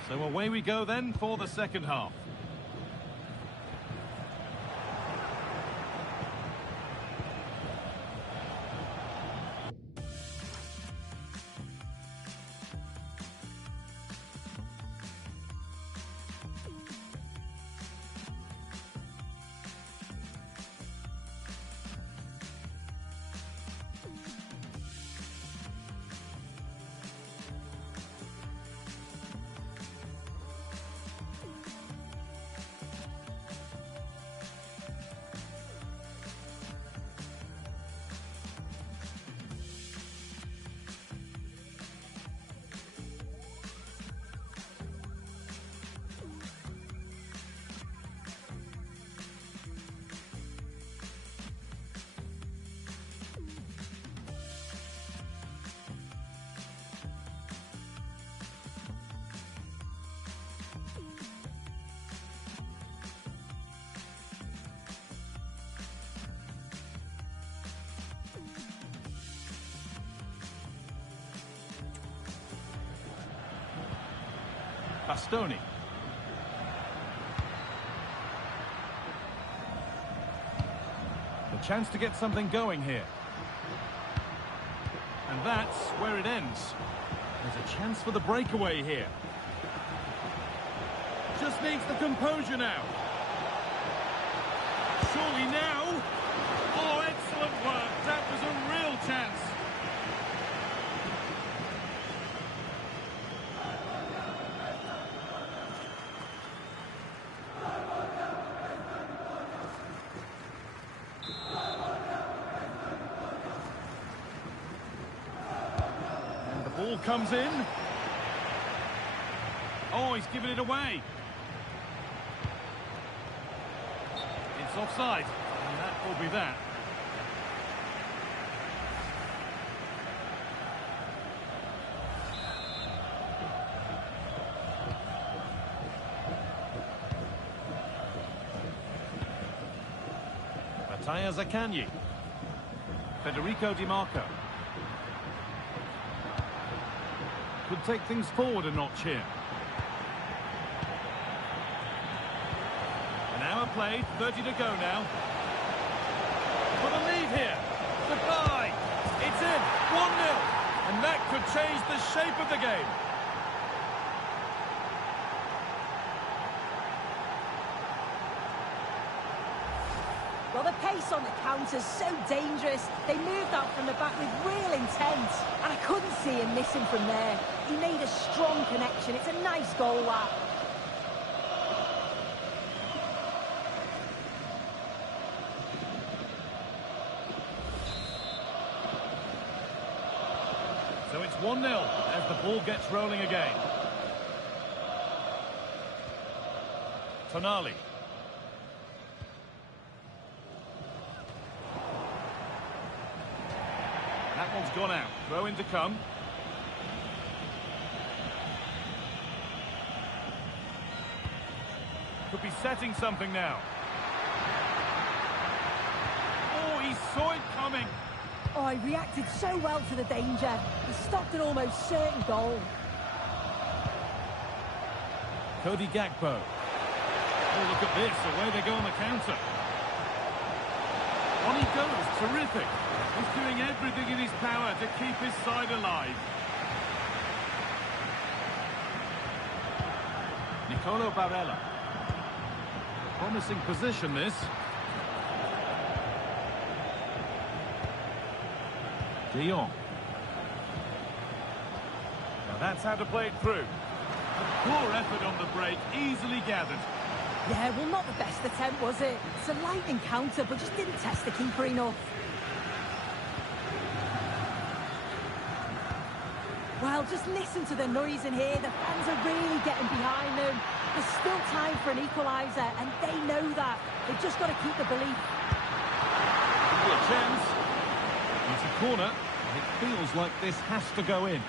So away we go then for the second half. Bastoni. The chance to get something going here. And that's where it ends. There's a chance for the breakaway here. Just needs the composure now. Surely now. Oh, excellent work. That was a real chance. Ball comes in. Oh, he's given it away. It's offside, and that will be that. Mattia Zaccagni. Federico Di Marco. Could take things forward a notch here. An hour played, 30 to go now. For the lead here. Goodbye. It's in. 1-0. And that could change the shape of the game. Well, the pace on the counter's so dangerous. They moved out from the back with real intent. And I couldn't see him missing from there. He made a strong connection. It's a nice goal, that. So it's 1-0 as the ball gets rolling again. Tonali. That one's gone out. Throw in to come. Could be setting something now. Oh, he saw it coming. Oh, he reacted so well to the danger. He stopped an almost certain goal. Cody Gakpo. Oh, look at this. Away they go on the counter. On he goes. Terrific. He's doing everything in his power to keep his side alive. Nicolo Barella. Promising position, this. De Jong. Now that's how to play it through. A poor effort on the break, easily gathered. Yeah, well, not the best attempt, was it? It's a lightning counter, but just didn't test the keeper enough. Well, just listen to the noise in here. The fans are really getting behind them. There's still time for an equaliser, and they know that. They've just got to keep the belief. A chance. It's a corner. It feels like this has to go in.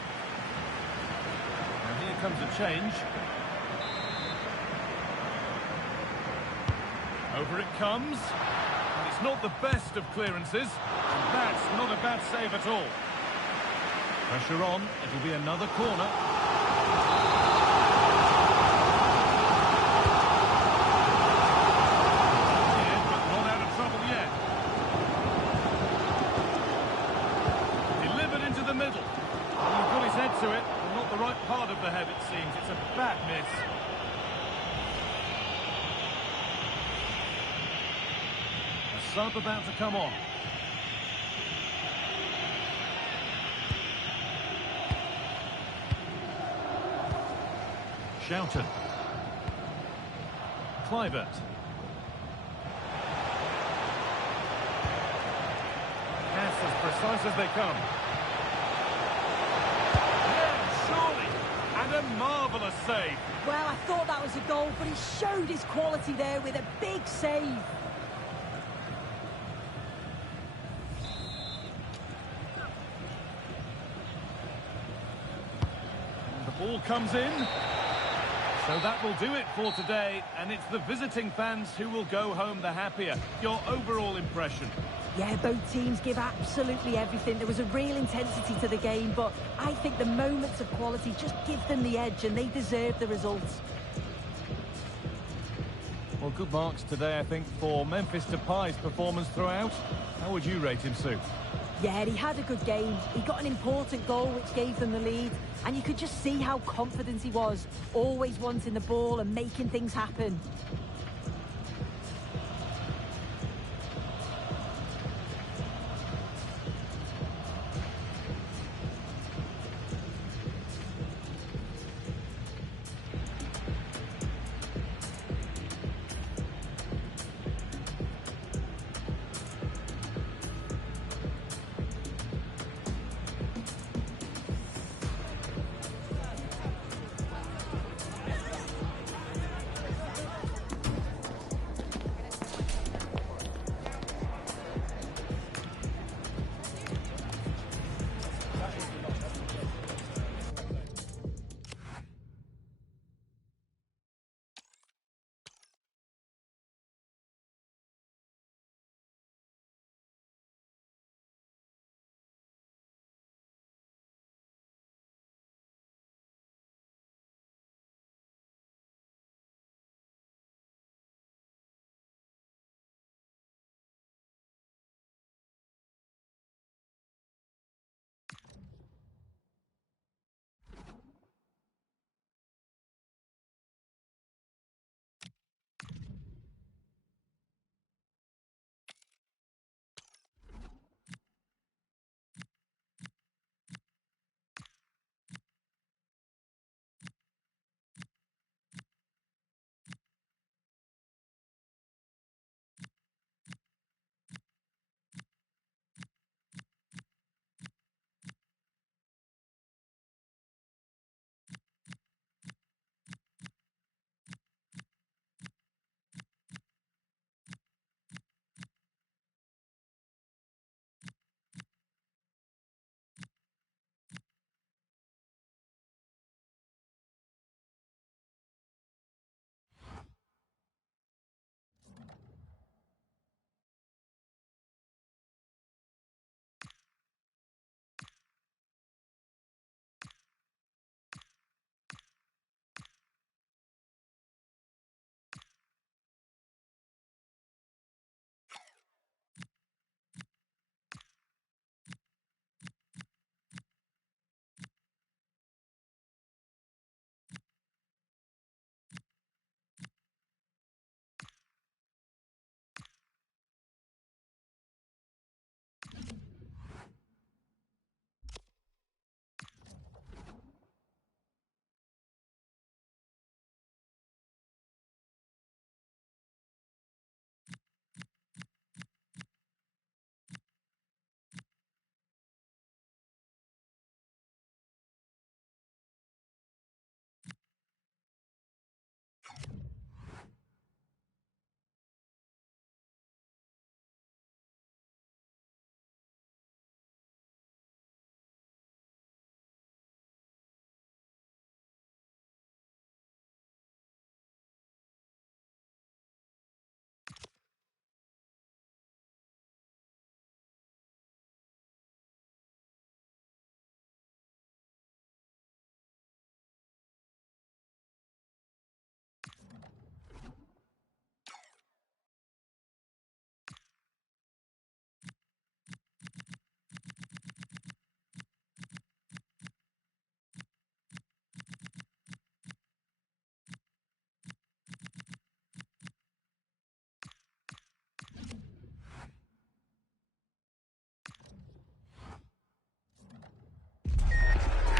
Now here comes a change. Over it comes. And it's not the best of clearances. And that's not a bad save at all. Pressure on. It'll be another corner. to it, but not the right part of the head, it seems. It's a bad miss. A sub about to come on. Shouton. Clivert. Pass as precise as they come. Yeah, surely! And a marvellous save. Well, I thought that was a goal, but he showed his quality there with a big save. Ball comes in. So that will do it for today, and it's the visiting fans who will go home the happier. Your overall impression? Yeah, both teams give absolutely everything. There was a real intensity to the game, but I think the moments of quality just give them the edge, and they deserve the results. Well, good marks today, I think, for Memphis Depay's performance throughout. How would you rate him, Sue? Yeah, he had a good game. He got an important goal which gave them the lead, and you could just see how confident he was, always wanting the ball and making things happen.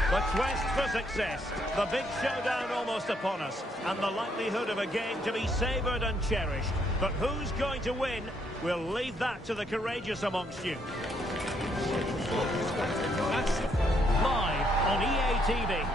The quest for success, the big showdown almost upon us, and the likelihood of a game to be savoured and cherished. But who's going to win? We'll leave that to the courageous amongst you. Live on EA TV.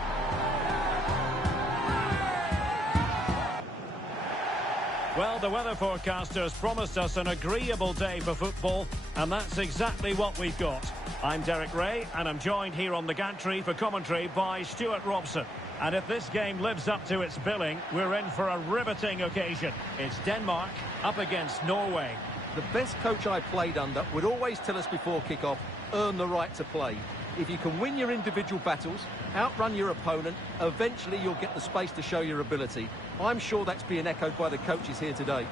Well, the weather forecasters promised us an agreeable day for football, and that's exactly what we've got. I'm Derek Ray, and I'm joined here on the gantry for commentary by Stuart Robson. And if this game lives up to its billing, we're in for a riveting occasion. It's Denmark up against Norway. The best coach I played under would always tell us before kick-off, earn the right to play. If you can win your individual battles, outrun your opponent, eventually you'll get the space to show your ability. I'm sure that's being echoed by the coaches here today.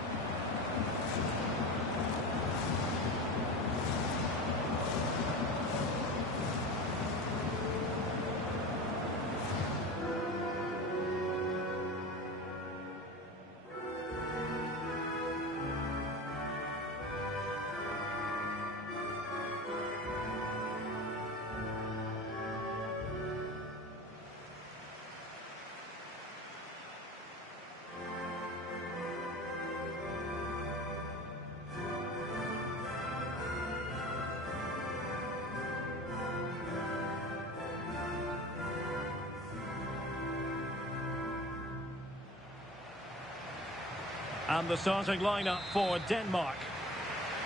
And the starting lineup for Denmark.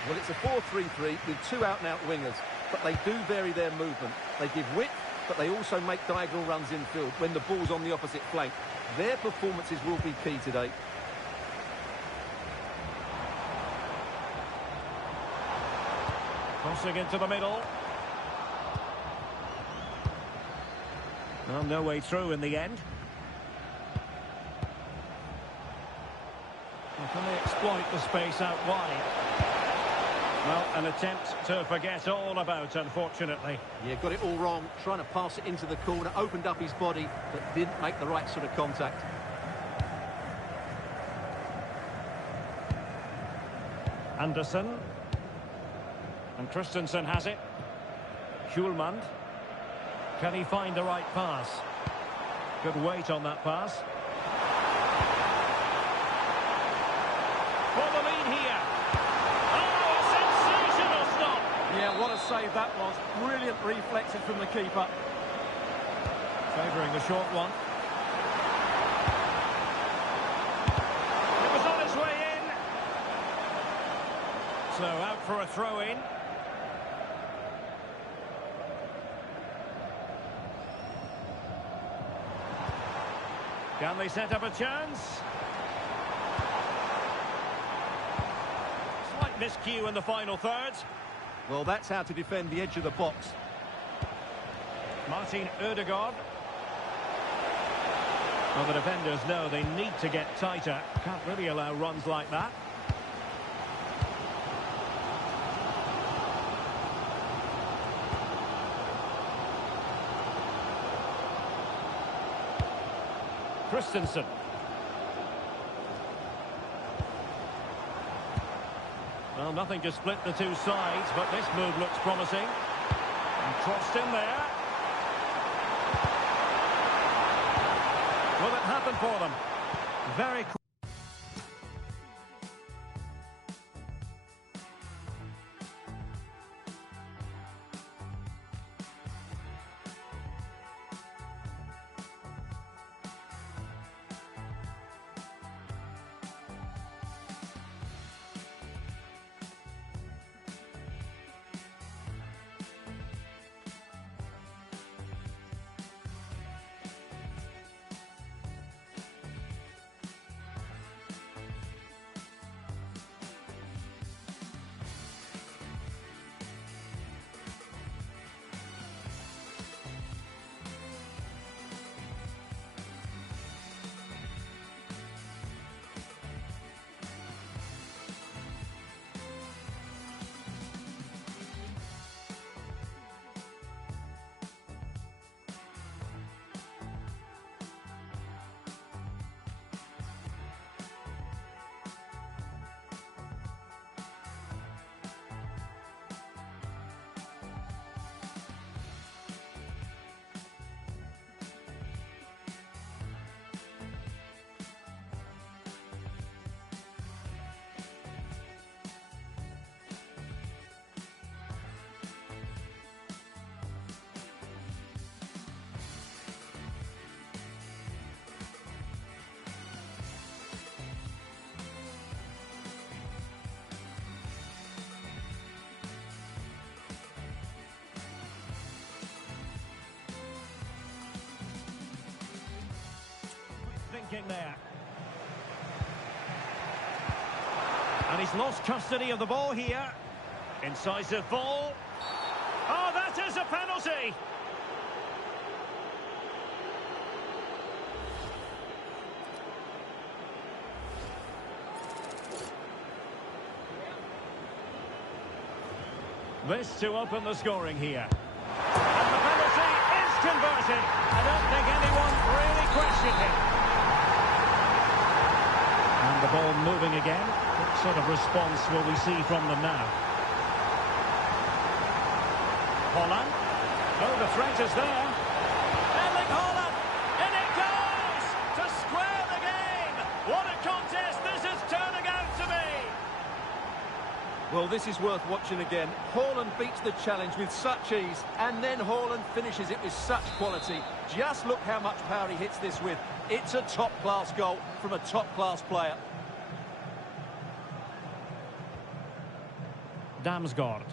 Well, it's a 4-3-3 with two out-and-out wingers, but they do vary their movement. They give width, but they also make diagonal runs infield when the ball's on the opposite flank. Their performances will be key today. Crossing into the middle. Well, no way through in the end. Well, can they exploit the space out wide? Well, an attempt to forget all about, unfortunately. Yeah, got it all wrong. Trying to pass it into the corner, opened up his body, but didn't make the right sort of contact. Anderson. And Christensen has it. Schulman. Can he find the right pass? Good weight on that pass. For the lead here. Oh, a sensational stop. Yeah, what a save that was. Brilliant reflexes from the keeper. Favouring the short one. It was on its way in. So out for a throw-in. Can they set up a chance? Slight miscue in the final third. Well, that's how to defend the edge of the box. Martin Ødegaard. Well, the defenders know they need to get tighter. Can't really allow runs like that. Christensen. Well, nothing to split the two sides, but this move looks promising. And crossed in there. Will it happen for them? Very quick. attacking there. And he's lost custody of the ball here. Incisive ball. Oh, that is a penalty! This to open the scoring here. And the penalty is converted. I don't think anyone really questioned him. And the ball moving again. What sort of response will we see from them now? Holland. Oh, the threat is there. Erling Holland. In it goes! To square the game! What a contest this is turning out to be! Well, this is worth watching again. Haaland beats the challenge with such ease, and then Haaland finishes it with such quality. Just look how much power he hits this with. It's a top-class goal from a top-class player. Damsgaard.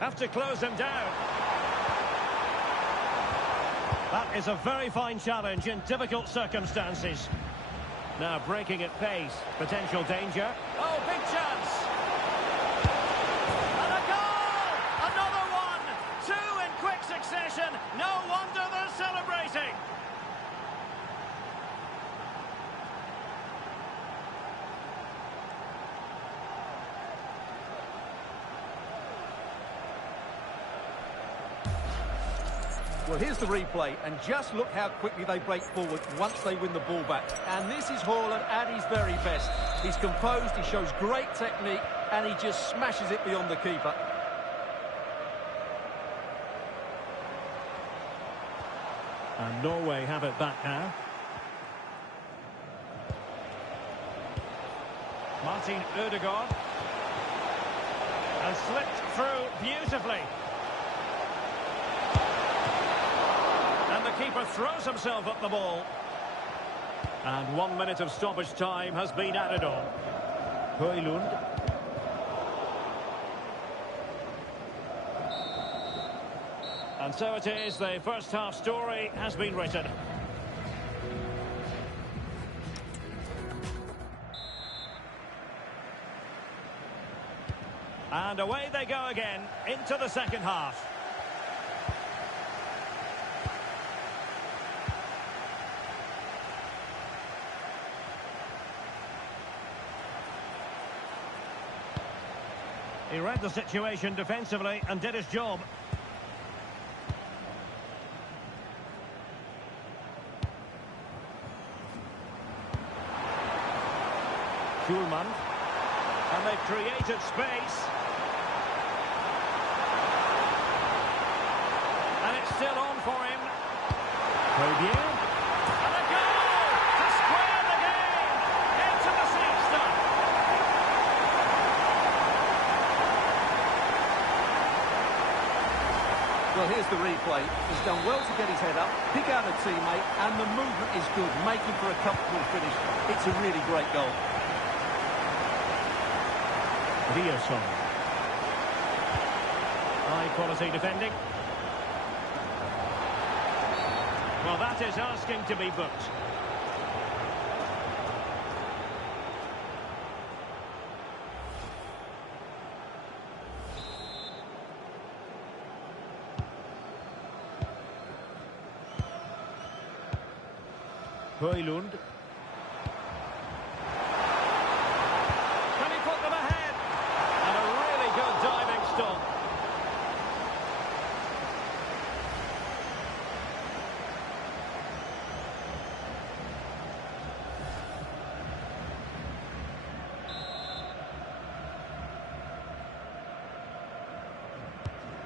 Have to close him down. That is a very fine challenge in difficult circumstances. Now breaking at pace. Potential danger. Oh, big chance. And a goal! Another one! Two in quick succession. No wonder they're celebrating. Well, here's the replay, and just look how quickly they break forward once they win the ball back. And this is Haaland at his very best. He's composed, he shows great technique, and he just smashes it beyond the keeper. And Norway have it back now. Martin Ødegaard. And slipped through beautifully. And the keeper throws himself at the ball. And 1 minute of stoppage time has been added on. Højlund. And so it is, the first half story has been written. And away they go again into the second half. He read the situation defensively and did his job. Schulman. And they've created space. And it's still on for him. Codier. And a goal to square the game. Into the sixth. Well, here's the replay. He's done well to get his head up, pick out a teammate, and the movement is good, making for a comfortable finish. It's a really great goal. Rierson. High quality defending. Well, that is asking to be booked. Højlund. Can he put them ahead? And a really good diving stop.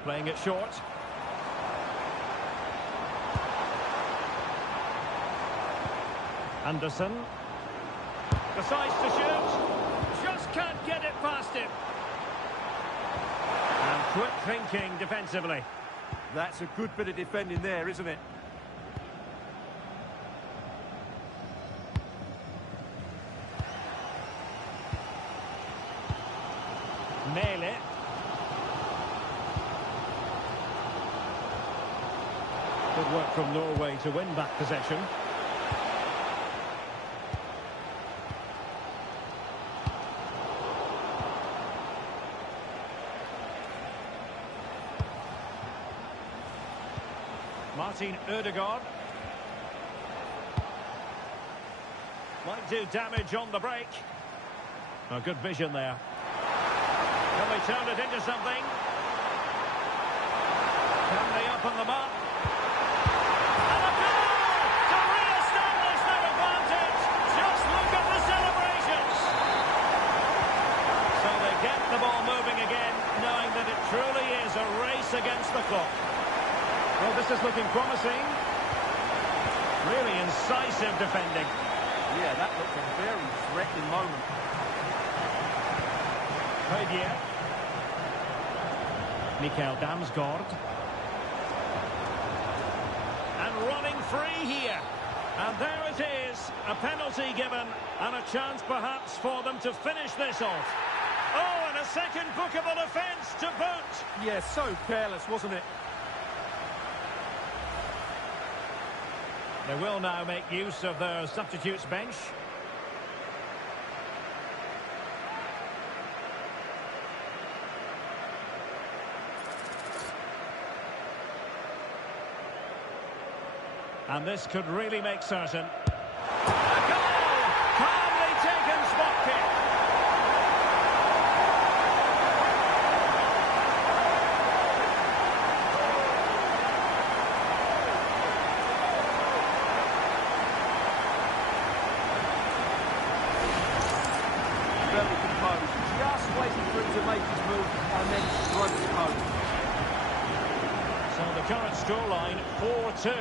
Playing it short. Anderson decides to shoot, just can't get it past him. And quick thinking defensively. That's a good bit of defending there, isn't it? Mele. Good work from Norway to win back possession. Martin Ødegaard. Might do damage on the break. A good vision there. Can they turn it into something? Can they open them up? And a goal to re-establish their advantage. Just look at the celebrations. So they get the ball moving again, knowing that it truly is a race against the clock. Well, this is looking promising. Really incisive defending. Yeah, that looked a very threatening moment. Predier. Mikael Damsgaard. And running free here. And there it is. A penalty given. And a chance perhaps for them to finish this off. Oh, and a second bookable offence to boot. Yeah, so careless, wasn't it? They will now make use of their substitutes bench. And this could really make certain. A goal! Calmly taken spot kick. Very composed, just waiting for him to make his move and then strokes it home. So the current scoreline, 4-2.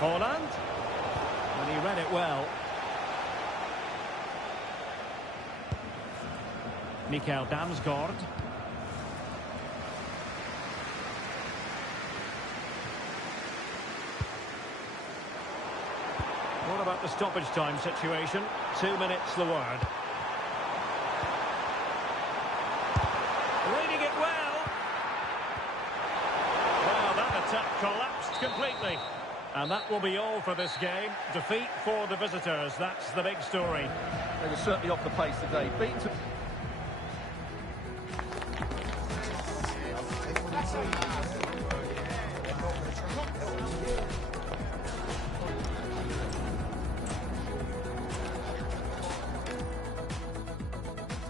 Holland, and he read it well. Mikael Damsgaard. What about the stoppage time situation? 2 minutes the word. Reading it well. Well, that attack collapsed completely. And that will be all for this game. Defeat for the visitors. That's the big story. They were certainly off the pace today. Beaten to...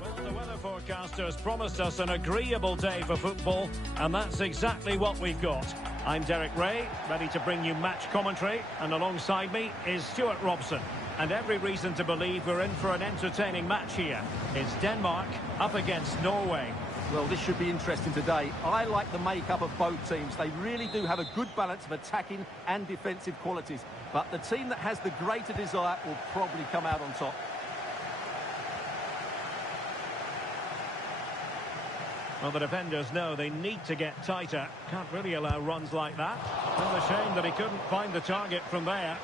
Well, the weather forecasters promised us an agreeable day for football, and that's exactly what we've got. I'm Derek Ray, ready to bring you match commentary, and alongside me is Stuart Robson. And every reason to believe we're in for an entertaining match here. It's Denmark up against Norway. Well, this should be interesting today. I like the makeup of both teams. They really do have a good balance of attacking and defensive qualities. But the team that has the greater desire will probably come out on top. Well, the defenders know they need to get tighter. Can't really allow runs like that. Well, a shame that he couldn't find the target from there.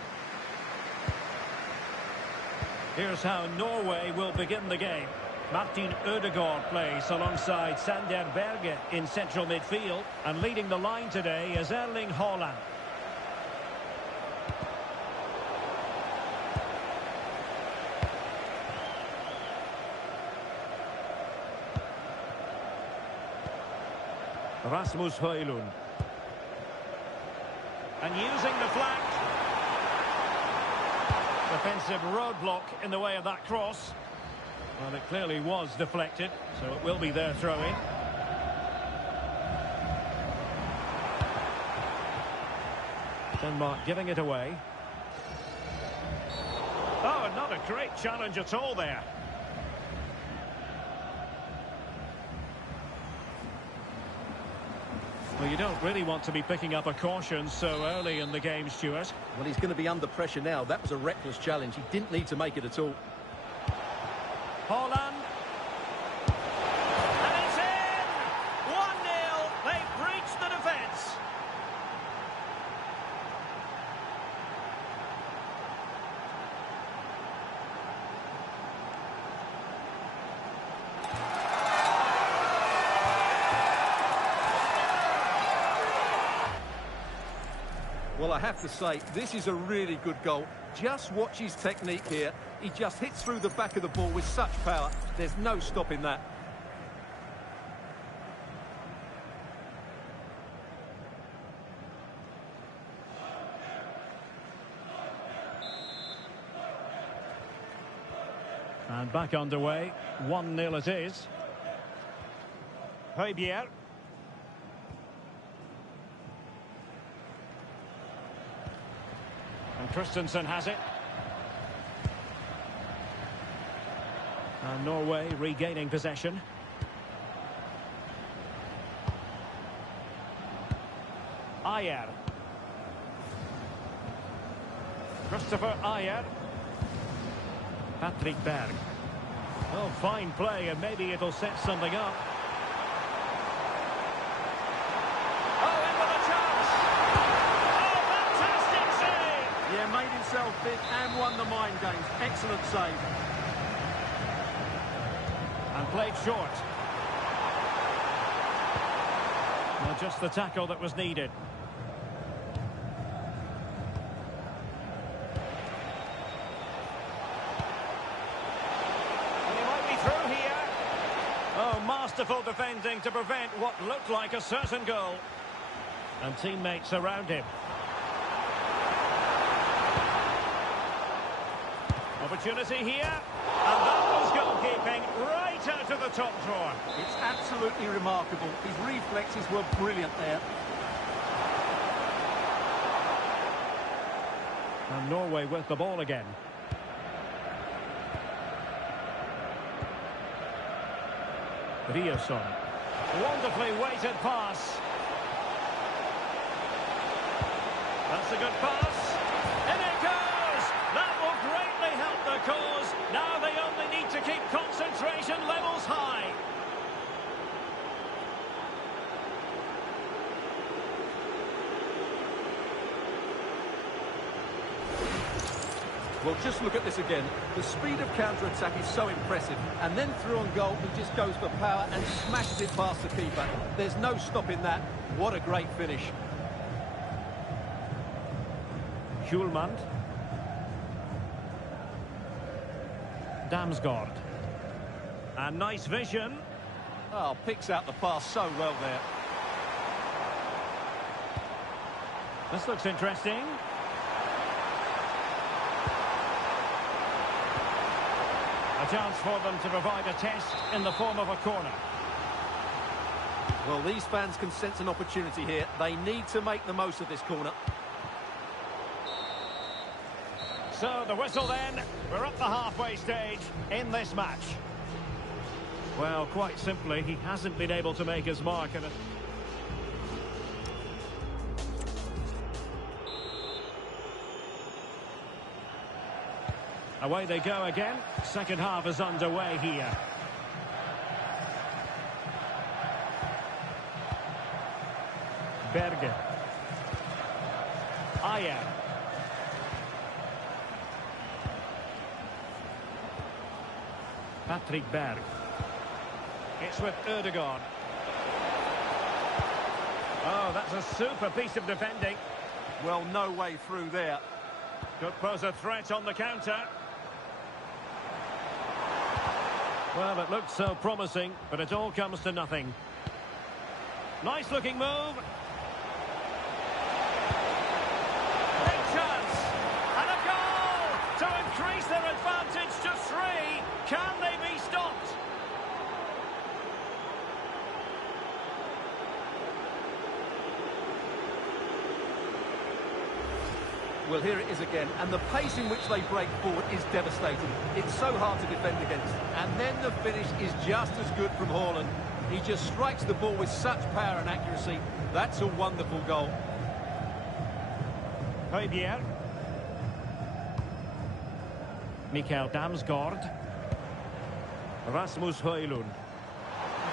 Here's how Norway will begin the game. Martin Ødegaard plays alongside Sander Berge in central midfield. And leading the line today is Erling Haaland. Rasmus Højlund. And using the flank. Defensive roadblock in the way of that cross. Well, it clearly was deflected, so it will be their throw-in. Denmark giving it away. Oh, not a great challenge at all there. Well, you don't really want to be picking up a caution so early in the game, Stuart. Well, he's going to be under pressure now. That was a reckless challenge. He didn't need to make it at all. Haaland. And it's in! 1-0. They've breached the defence. Well, I have to say, this is a really good goal. Just watch his technique here. He just hits through the back of the ball with such power. There's no stopping that. And back underway. 1-0 it is. Højbjerg. And Christensen has it. And Norway regaining possession. Ajer. Christopher Ajer. Patrick Berg. Oh, fine play, and maybe it'll set something up. Oh, in with a chance! Oh, fantastic save! Yeah, made himself big and won the mind games. Excellent save. And played short. Well, just the tackle that was needed. Masterful defending to prevent what looked like a certain goal. And teammates around him. Opportunity here. And that was goalkeeping right out of the top drawer. It's absolutely remarkable. His reflexes were brilliant there. And Norway with the ball again. Riosson. Wonderfully weighted pass. That's a good pass. In it goes! That will greatly help the cause. Now they only need to keep concentration levels high. Well, just look at this again. The speed of counter-attack is so impressive. And then through on goal, he just goes for power and smashes it past the keeper. There's no stopping that. What a great finish. Hjulmand. Damsgaard. And nice vision. Oh, picks out the pass so well there. This looks interesting. A chance for them to provide a test in the form of a corner. Well, these fans can sense an opportunity here. They need to make the most of this corner. So the whistle then. We're up the halfway stage in this match. Well, quite simply, he hasn't been able to make his mark in it. Away they go again. Second half is underway here. Berge. Ajer. Patrick Berg. It's with Ødegaard. Oh, that's a super piece of defending. Well, no way through there. Could pose a threat on the counter. Well, it looked so promising, but it all comes to nothing. Nice looking move. Big chance. And a goal to increase their advantage to 3. Can they be stopped? Well, here it is again, and the pace in which they break forward is devastating. It's so hard to defend against. And then the finish is just as good from Haaland. He just strikes the ball with such power and accuracy. That's a wonderful goal. Højbjerg. Mikael Damsgaard. Rasmus Højlund.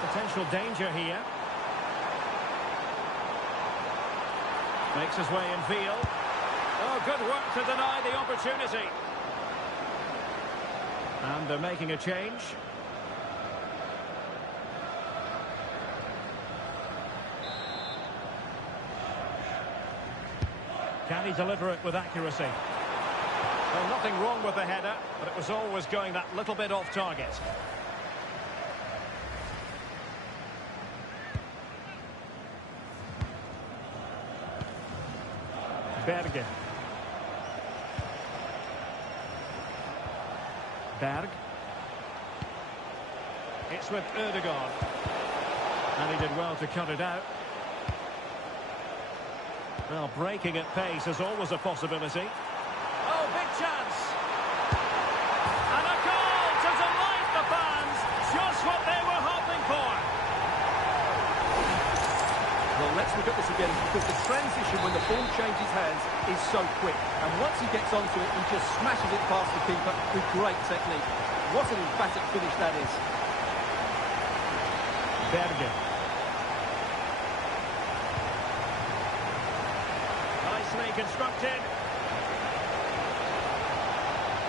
Potential danger here. Makes his way in field. Oh, good work to deny the opportunity. And they're making a change. Can he deliver it with accuracy? Well, nothing wrong with the header, but it was always going that little bit off target. Berge. Berg. It's with Erdogan. And he did well to cut it out. Well, breaking at pace is always a possibility. Oh, big chance. And a goal to delight the fans. Just what they were hoping for. Well, let's look at this again, because the transition when the ball changes hands is so quick. And once he gets onto it, he just smashes it past the keeper with great technique. What an emphatic finish that is. Berger. Nicely constructed.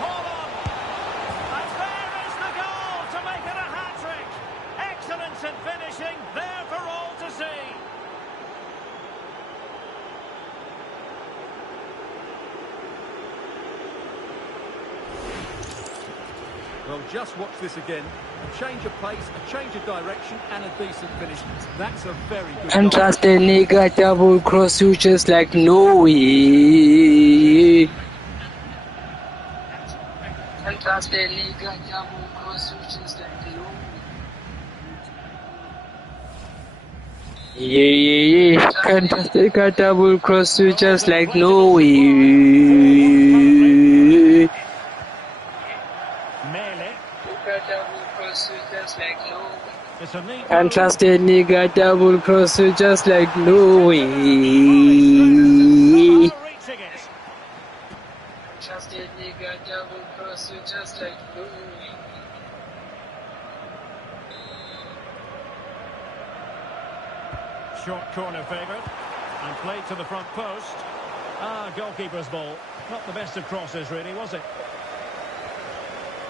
Hold on. And there is the goal to make it a hat-trick. Excellence in finishing, there for all to see. Well, just watch this again. A change of pace, a change of direction, and a decent finish. That's a very good And goal. trust the nigga double cross you just like no way. And trust the nigga double cross you just like no way. Yeah. Can't trust the nigga double cross you just like no way. Mele. It's a neat Can't move. trust the nigga double cross you just like no way. Somehow reaching it. Trust the nigga double cross you just like no way. Short corner favoured. And played to the front post. Goalkeeper's ball. Not the best of crosses, really, was it?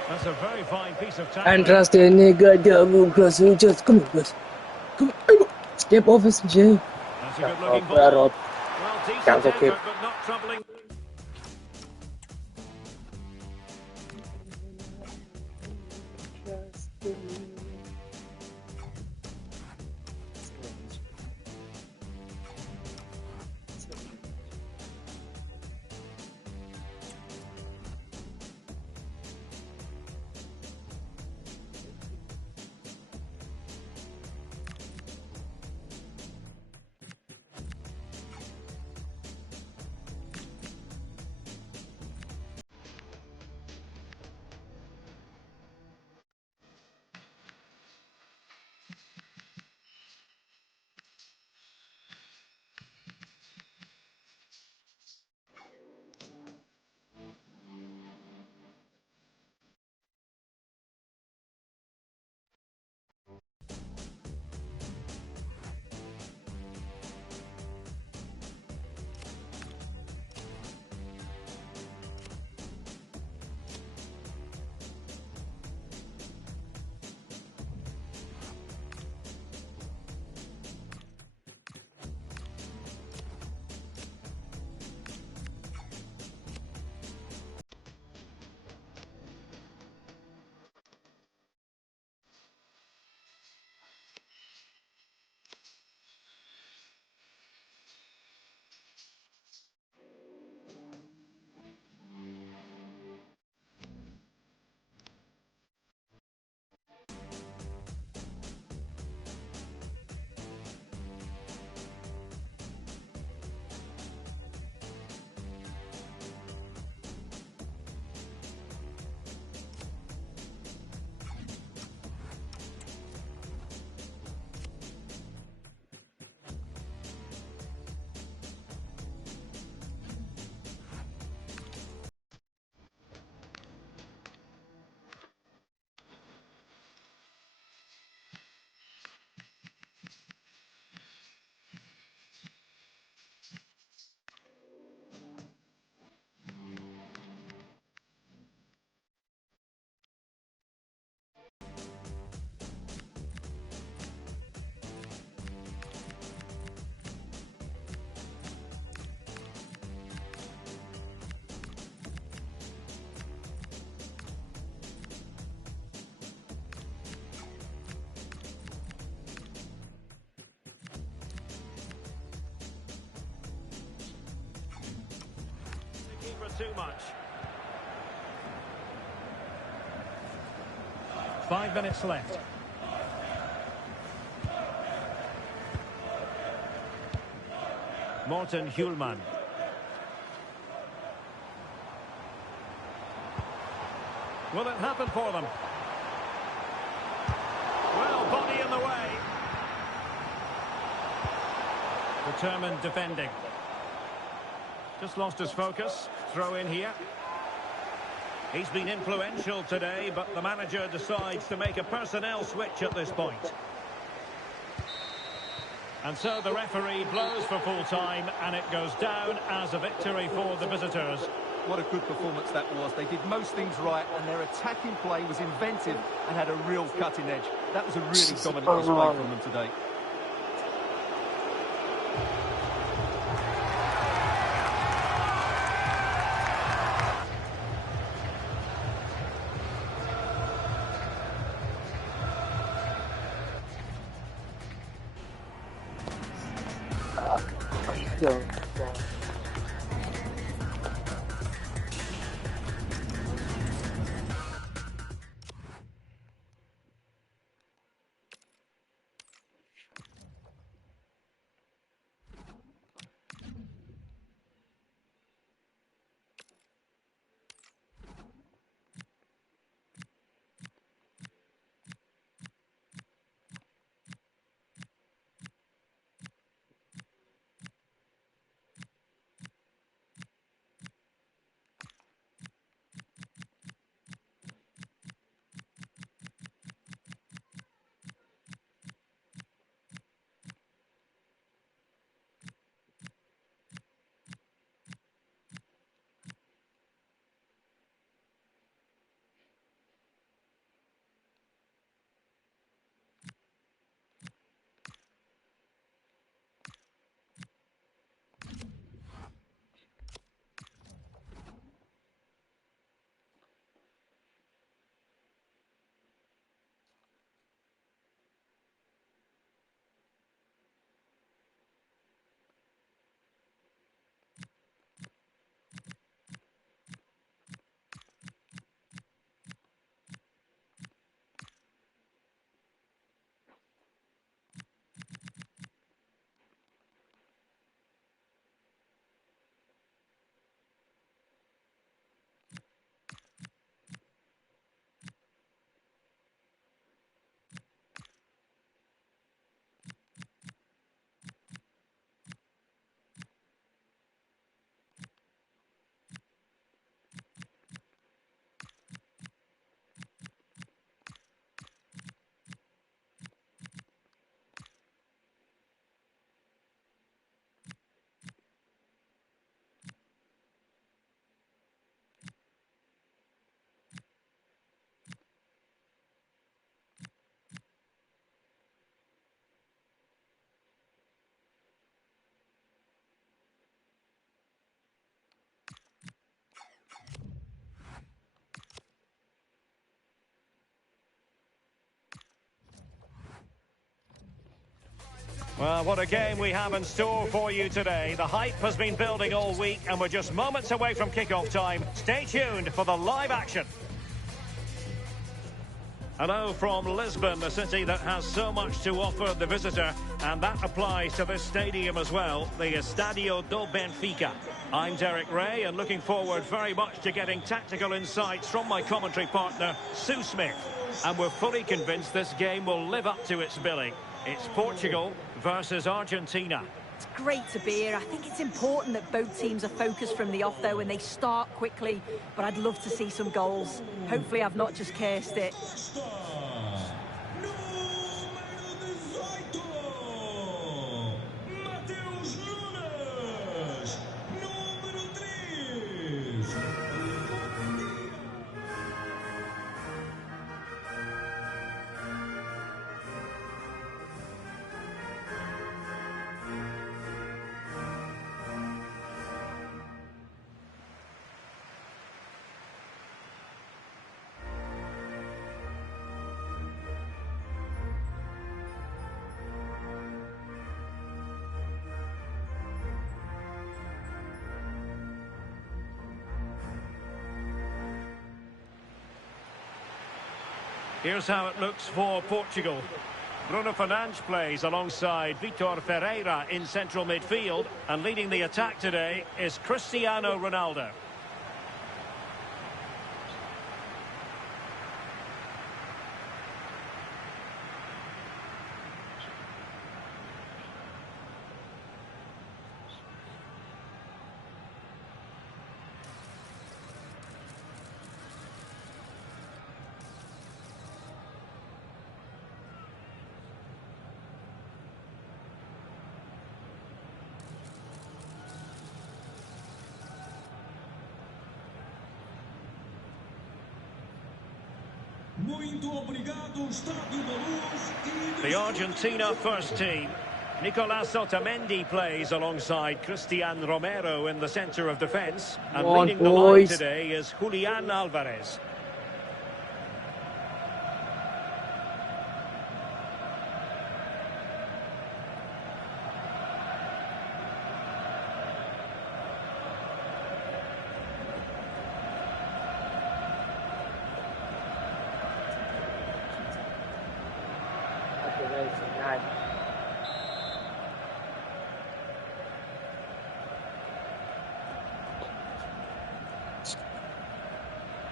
That's a very fine piece of tackling. And trust the nigga double cross you just come on, boys. Come on. Step off his jail. That's a good-looking ball. Well, Well, decent Sounds okay. effort, but not troubling. Too much. 5 minutes left. Morten Hjulman. Will it happen for them? Well, body in the way. Determined defending. Just lost his focus. Throw in here. He's been influential today, but the manager decides to make a personnel switch at this point. And so the referee blows for full time, and it goes down as a victory for the visitors. What a good performance that was. They did most things right, and their attacking play was inventive and had a real cutting edge. That was a really dominant display from them today. Well, what a game we have in store for you today. The hype has been building all week, and we're just moments away from kickoff time. Stay tuned for the live action. Hello from Lisbon, the city that has so much to offer the visitor, and that applies to this stadium as well, the Estadio do Benfica. I'm Derek Ray, and looking forward very much to getting tactical insights from my commentary partner, Sue Smith. And we're fully convinced this game will live up to its billing. It's Portugal versus Argentina. It's great to be here. I think it's important that both teams are focused from the off, though, and they start quickly. But I'd love to see some goals. Hopefully I've not just cursed it. Here's how it looks for Portugal. Bruno Fernandes plays alongside Vitor Ferreira in central midfield, and leading the attack today is Cristiano Ronaldo. The Argentina first team. Nicolas Otamendi plays alongside Christian Romero in the centre of defence. And leading the line today is Julian Alvarez.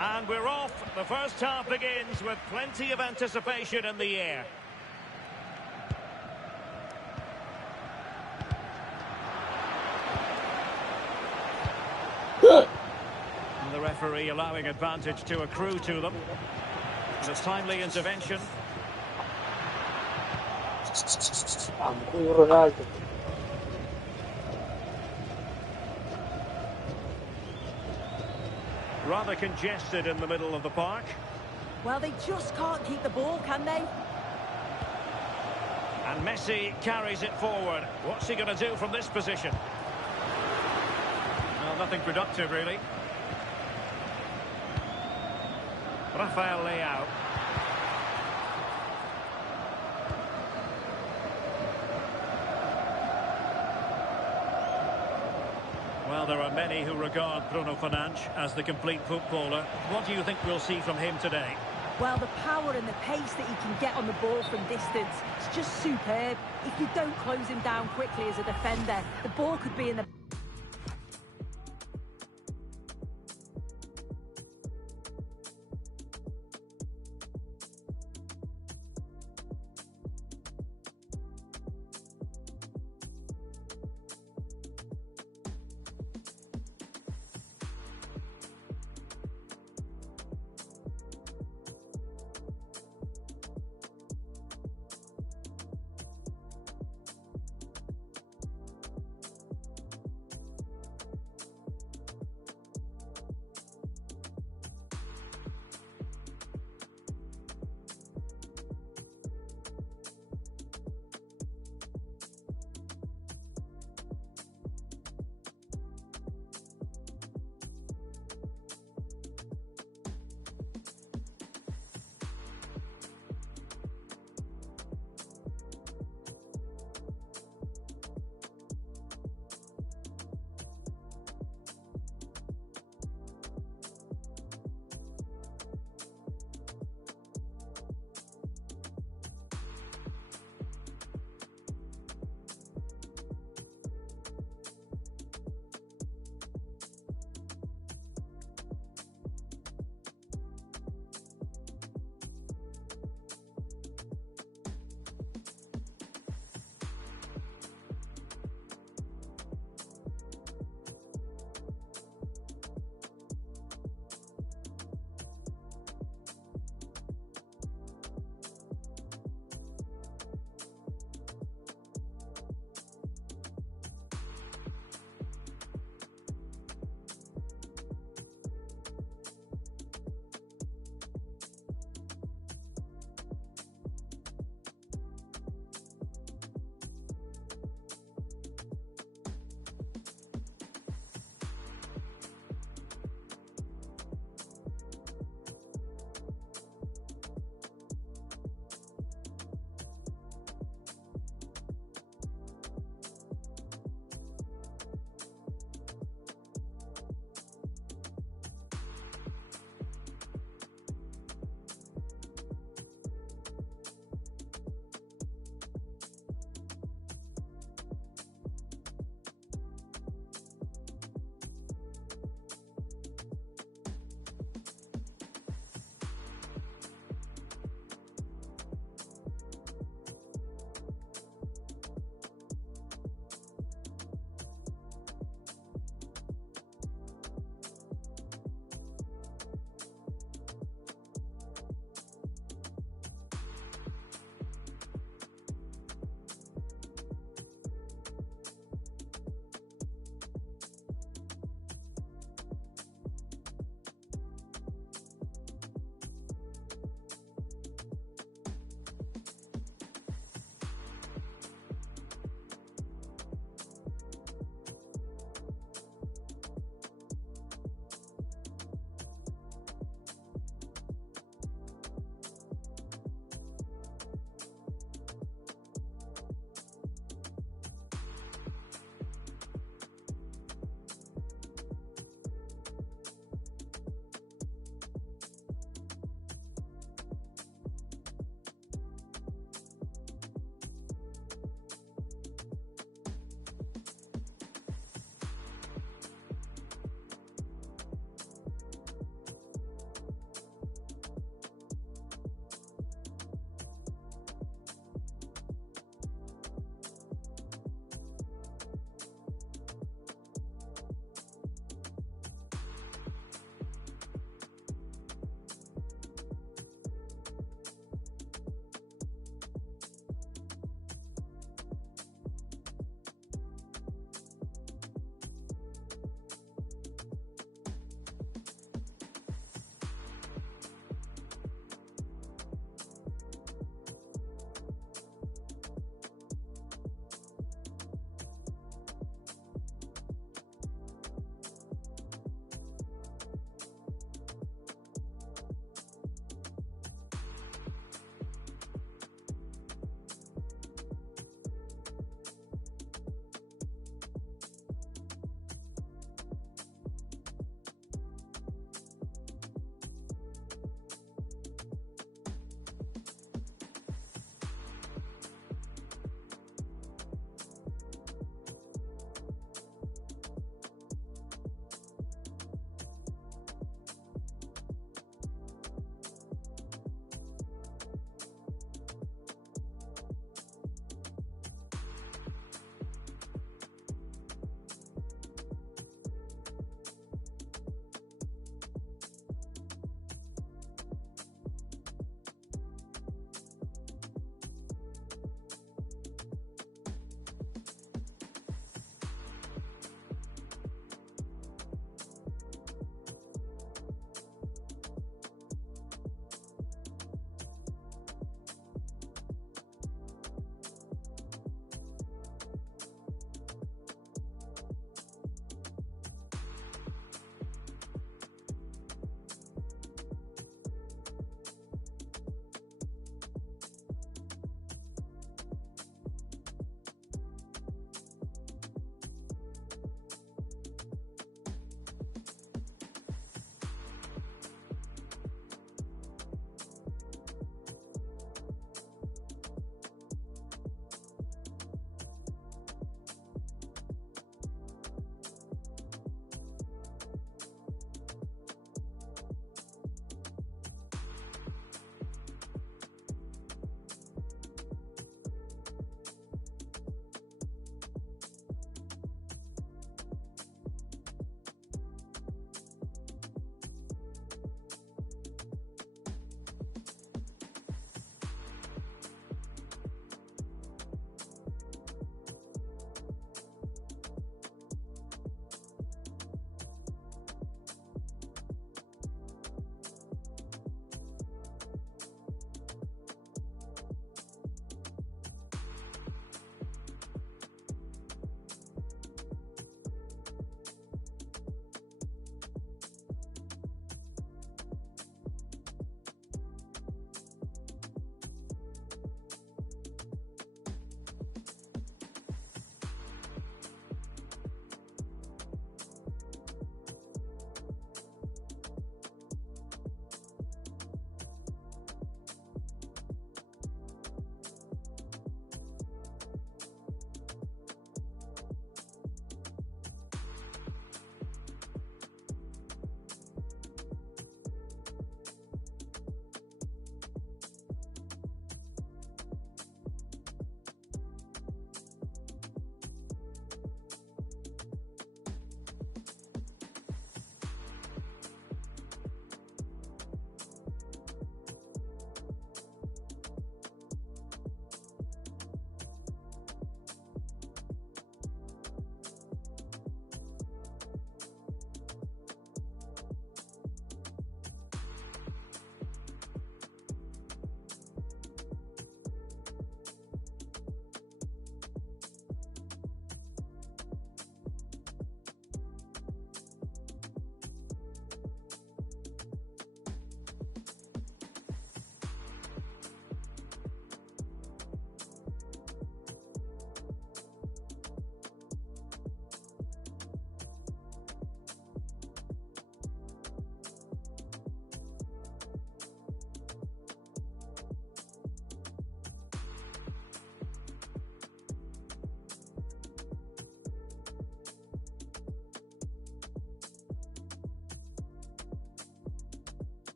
And we're off. The first half begins with plenty of anticipation in the air. And the referee allowing advantage to accrue to them. And a timely intervention. Ronaldo. Rather congested in the middle of the park. Well, they just can't keep the ball, can they? And Messi carries it forward. What's he going to do from this position? Well, nothing productive, really. Rafael Leao. Well, there are many who regard Bruno Fernandes as the complete footballer. What do you think we'll see from him today? Well, the power and the pace that he can get on the ball from distance, it's just superb. If you don't close him down quickly as a defender, the ball could be in the...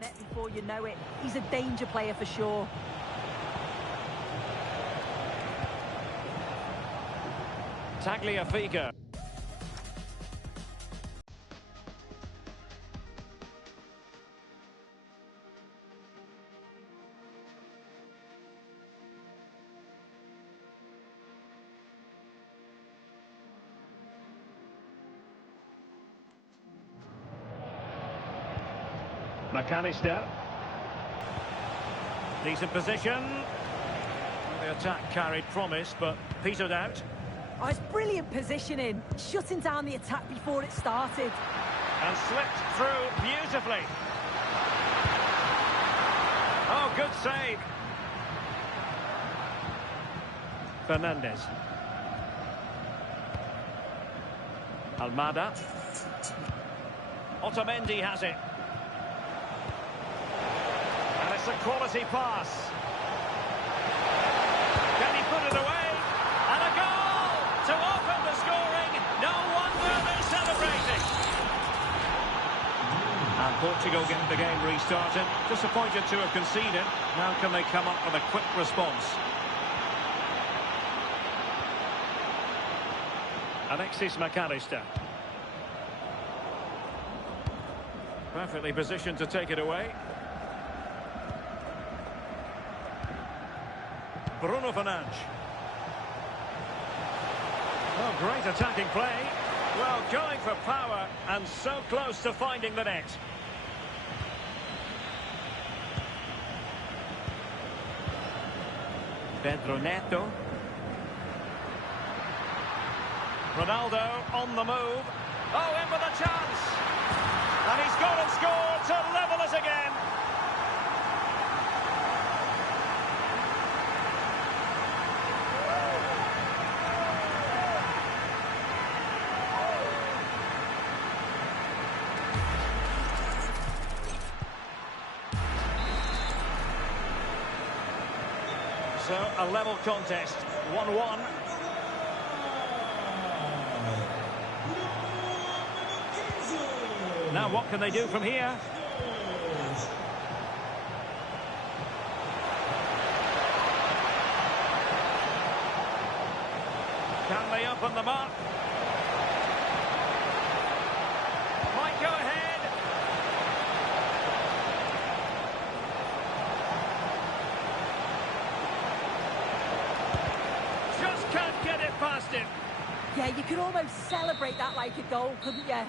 the net before you know it. He's a danger player for sure. Tagliafico. McAllister. Decent position. The attack carried promise, but petered out. Oh, it's brilliant positioning, shutting down the attack before it started. And slipped through beautifully. Oh, good save. Fernandez. Almada. Otamendi has it. And it's a quality pass. Can he put it away? And a goal to open the scoring. No wonder they're celebrating. And Portugal get the game restarted. Disappointed to have conceded. Now can they come up with a quick response? Alexis McAllister. Perfectly positioned to take it away. Bruno Fernandes. Oh, great attacking play. Well, going for power and so close to finding the net. Pedro Neto. Ronaldo on the move. Oh, in with a chance. And he's gone and scored to level it again. So, a level contest, 1-1. Now what can they do from here? Can they open them up? Might go ahead. Just can't get it past him. Yeah, you could almost celebrate that like a goal, couldn't you?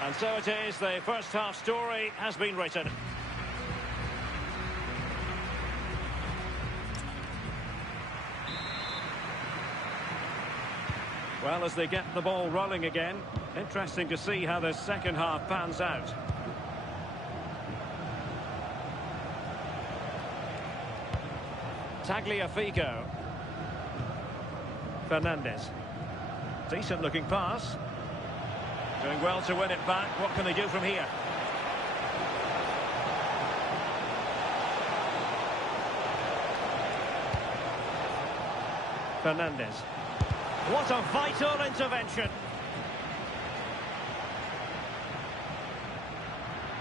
And so it is, the first half story has been written. Well, as they get the ball rolling again, interesting to see how the second half pans out. Tagliafico. Fernandez. Decent looking pass. Doing well to win it back. What can they do from here? Fernandez. What a vital intervention.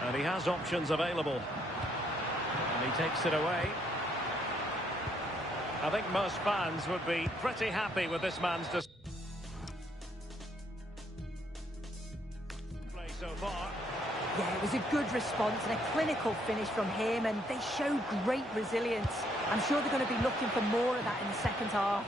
And he has options available. And he takes it away. I think most fans would be pretty happy with this man's display so far. Yeah, it was a good response and a clinical finish from him, and they show great resilience. I'm sure they're going to be looking for more of that in the second half.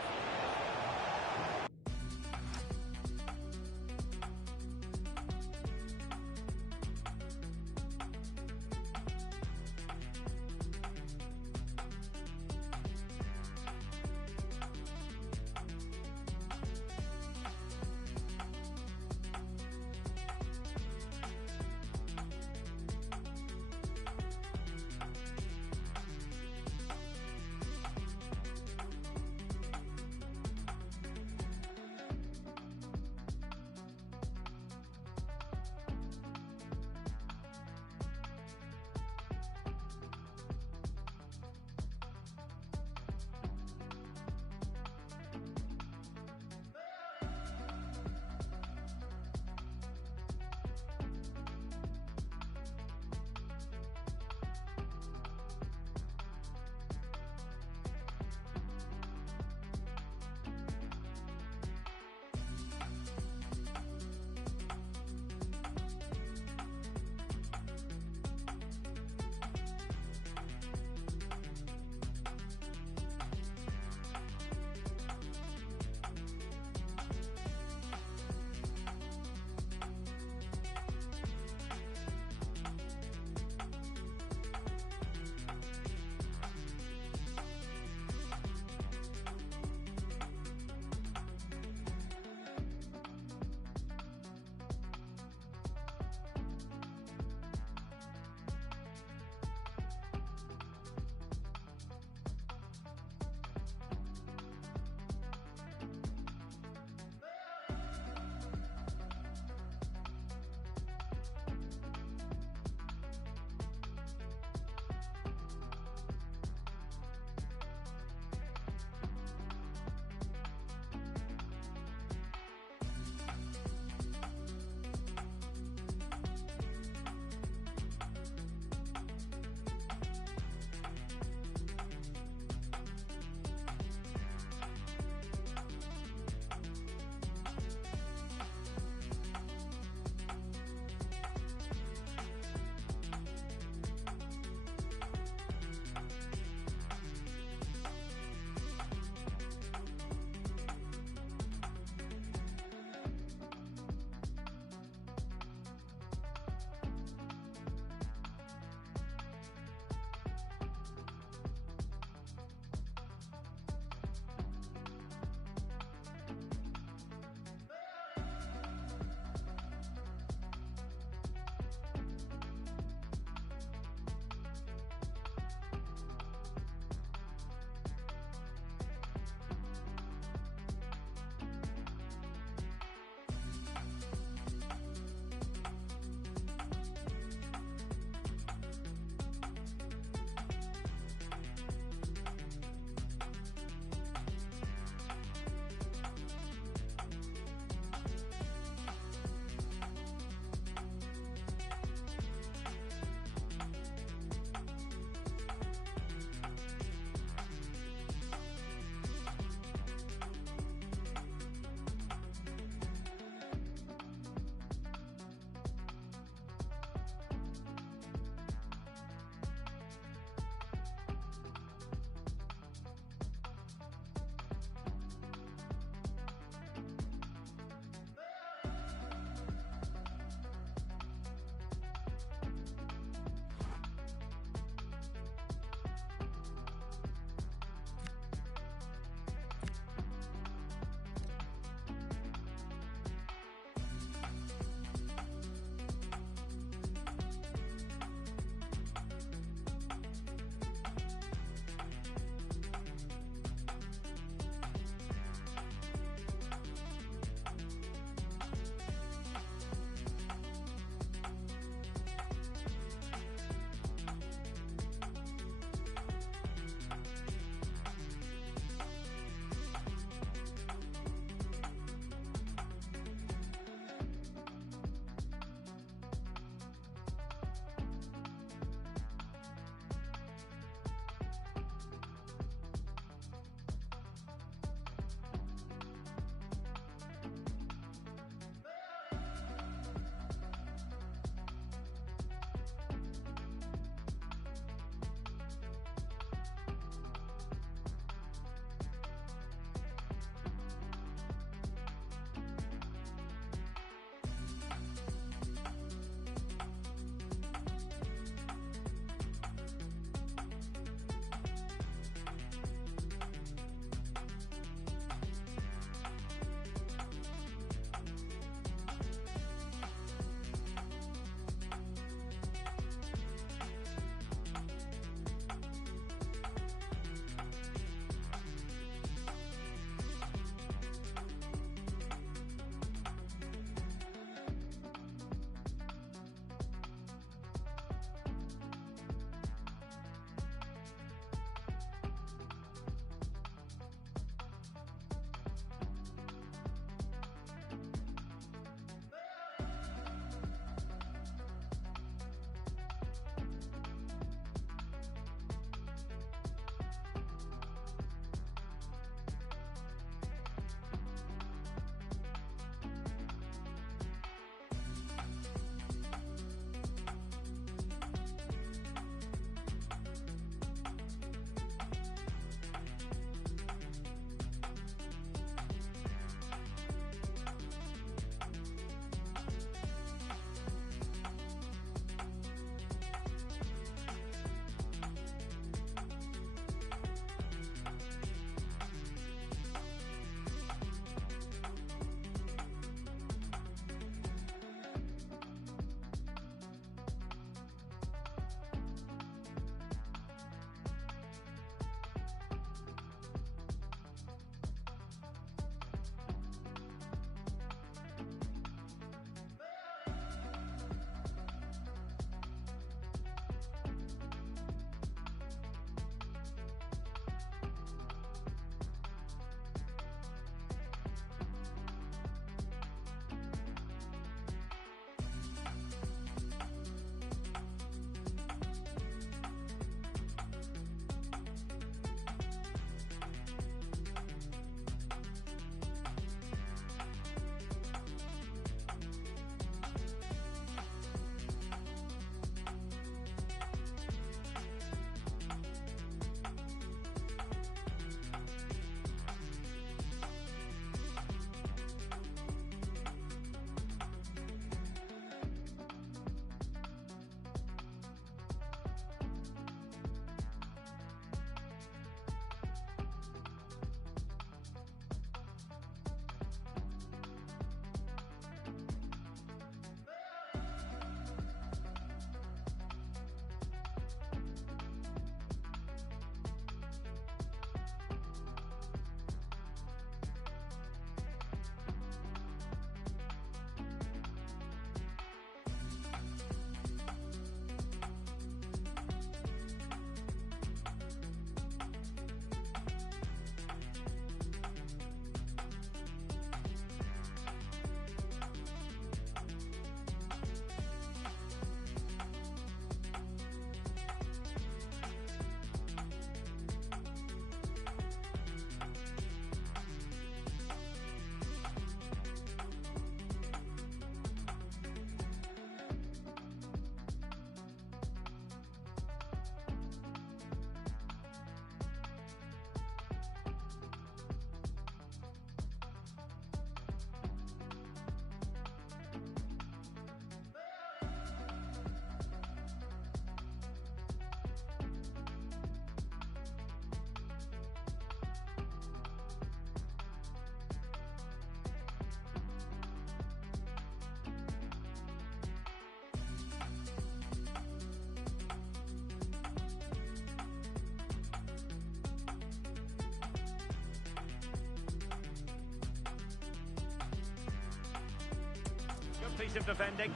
piece of defending.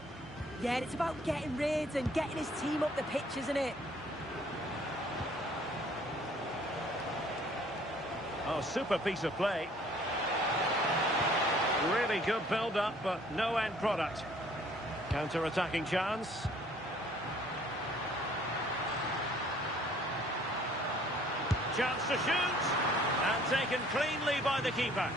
Yeah, it's about getting rid and getting his team up the pitch, isn't it? Oh, super piece of play. Really good build-up, but no end product. Counter-attacking chance. Chance to shoot. And taken cleanly by the keeper.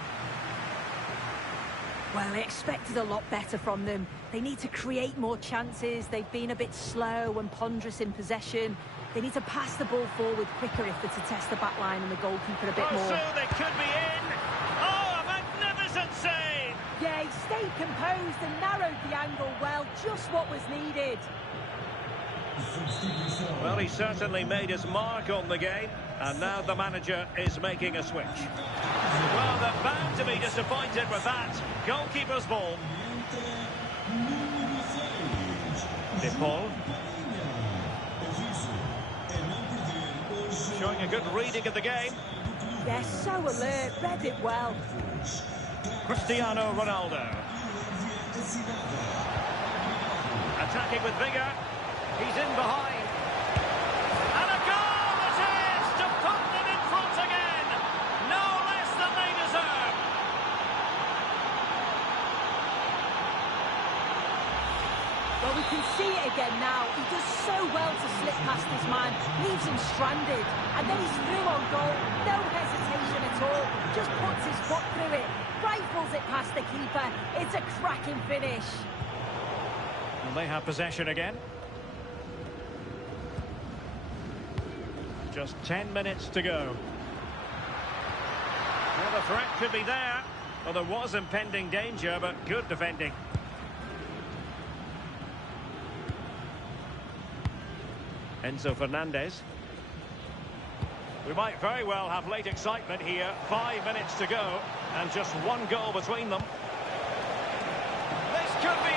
Well, they expected a lot better from them. They need to create more chances. They've been a bit slow and ponderous in possession. They need to pass the ball forward quicker if they're to test the back line and the goalkeeper a bit more. So they could be in. Oh, a magnificent save! Yeah, he stayed composed and narrowed the angle well, just what was needed. Well, he certainly made his mark on the game, and now the manager is making a switch. Well, they're bound to be disappointed with that. Goalkeeper's ball. De Paul. Showing a good reading of the game. They're so alert, read it well. Cristiano Ronaldo. Attacking with vigour. He's in behind. And a goal it is to put them in front again. No less than they deserve. Well, we can see it again now. He does so well to slip past his man, leaves him stranded, and then he's through on goal. No hesitation at all. Just puts his foot through it, rifles it past the keeper. It's a cracking finish. And they have possession again. Just 10 minutes to go. Well, the threat could be there. Well, there was impending danger, but good defending. Enzo Fernandez. We might very well have late excitement here. 5 minutes to go, and just one goal between them. This could be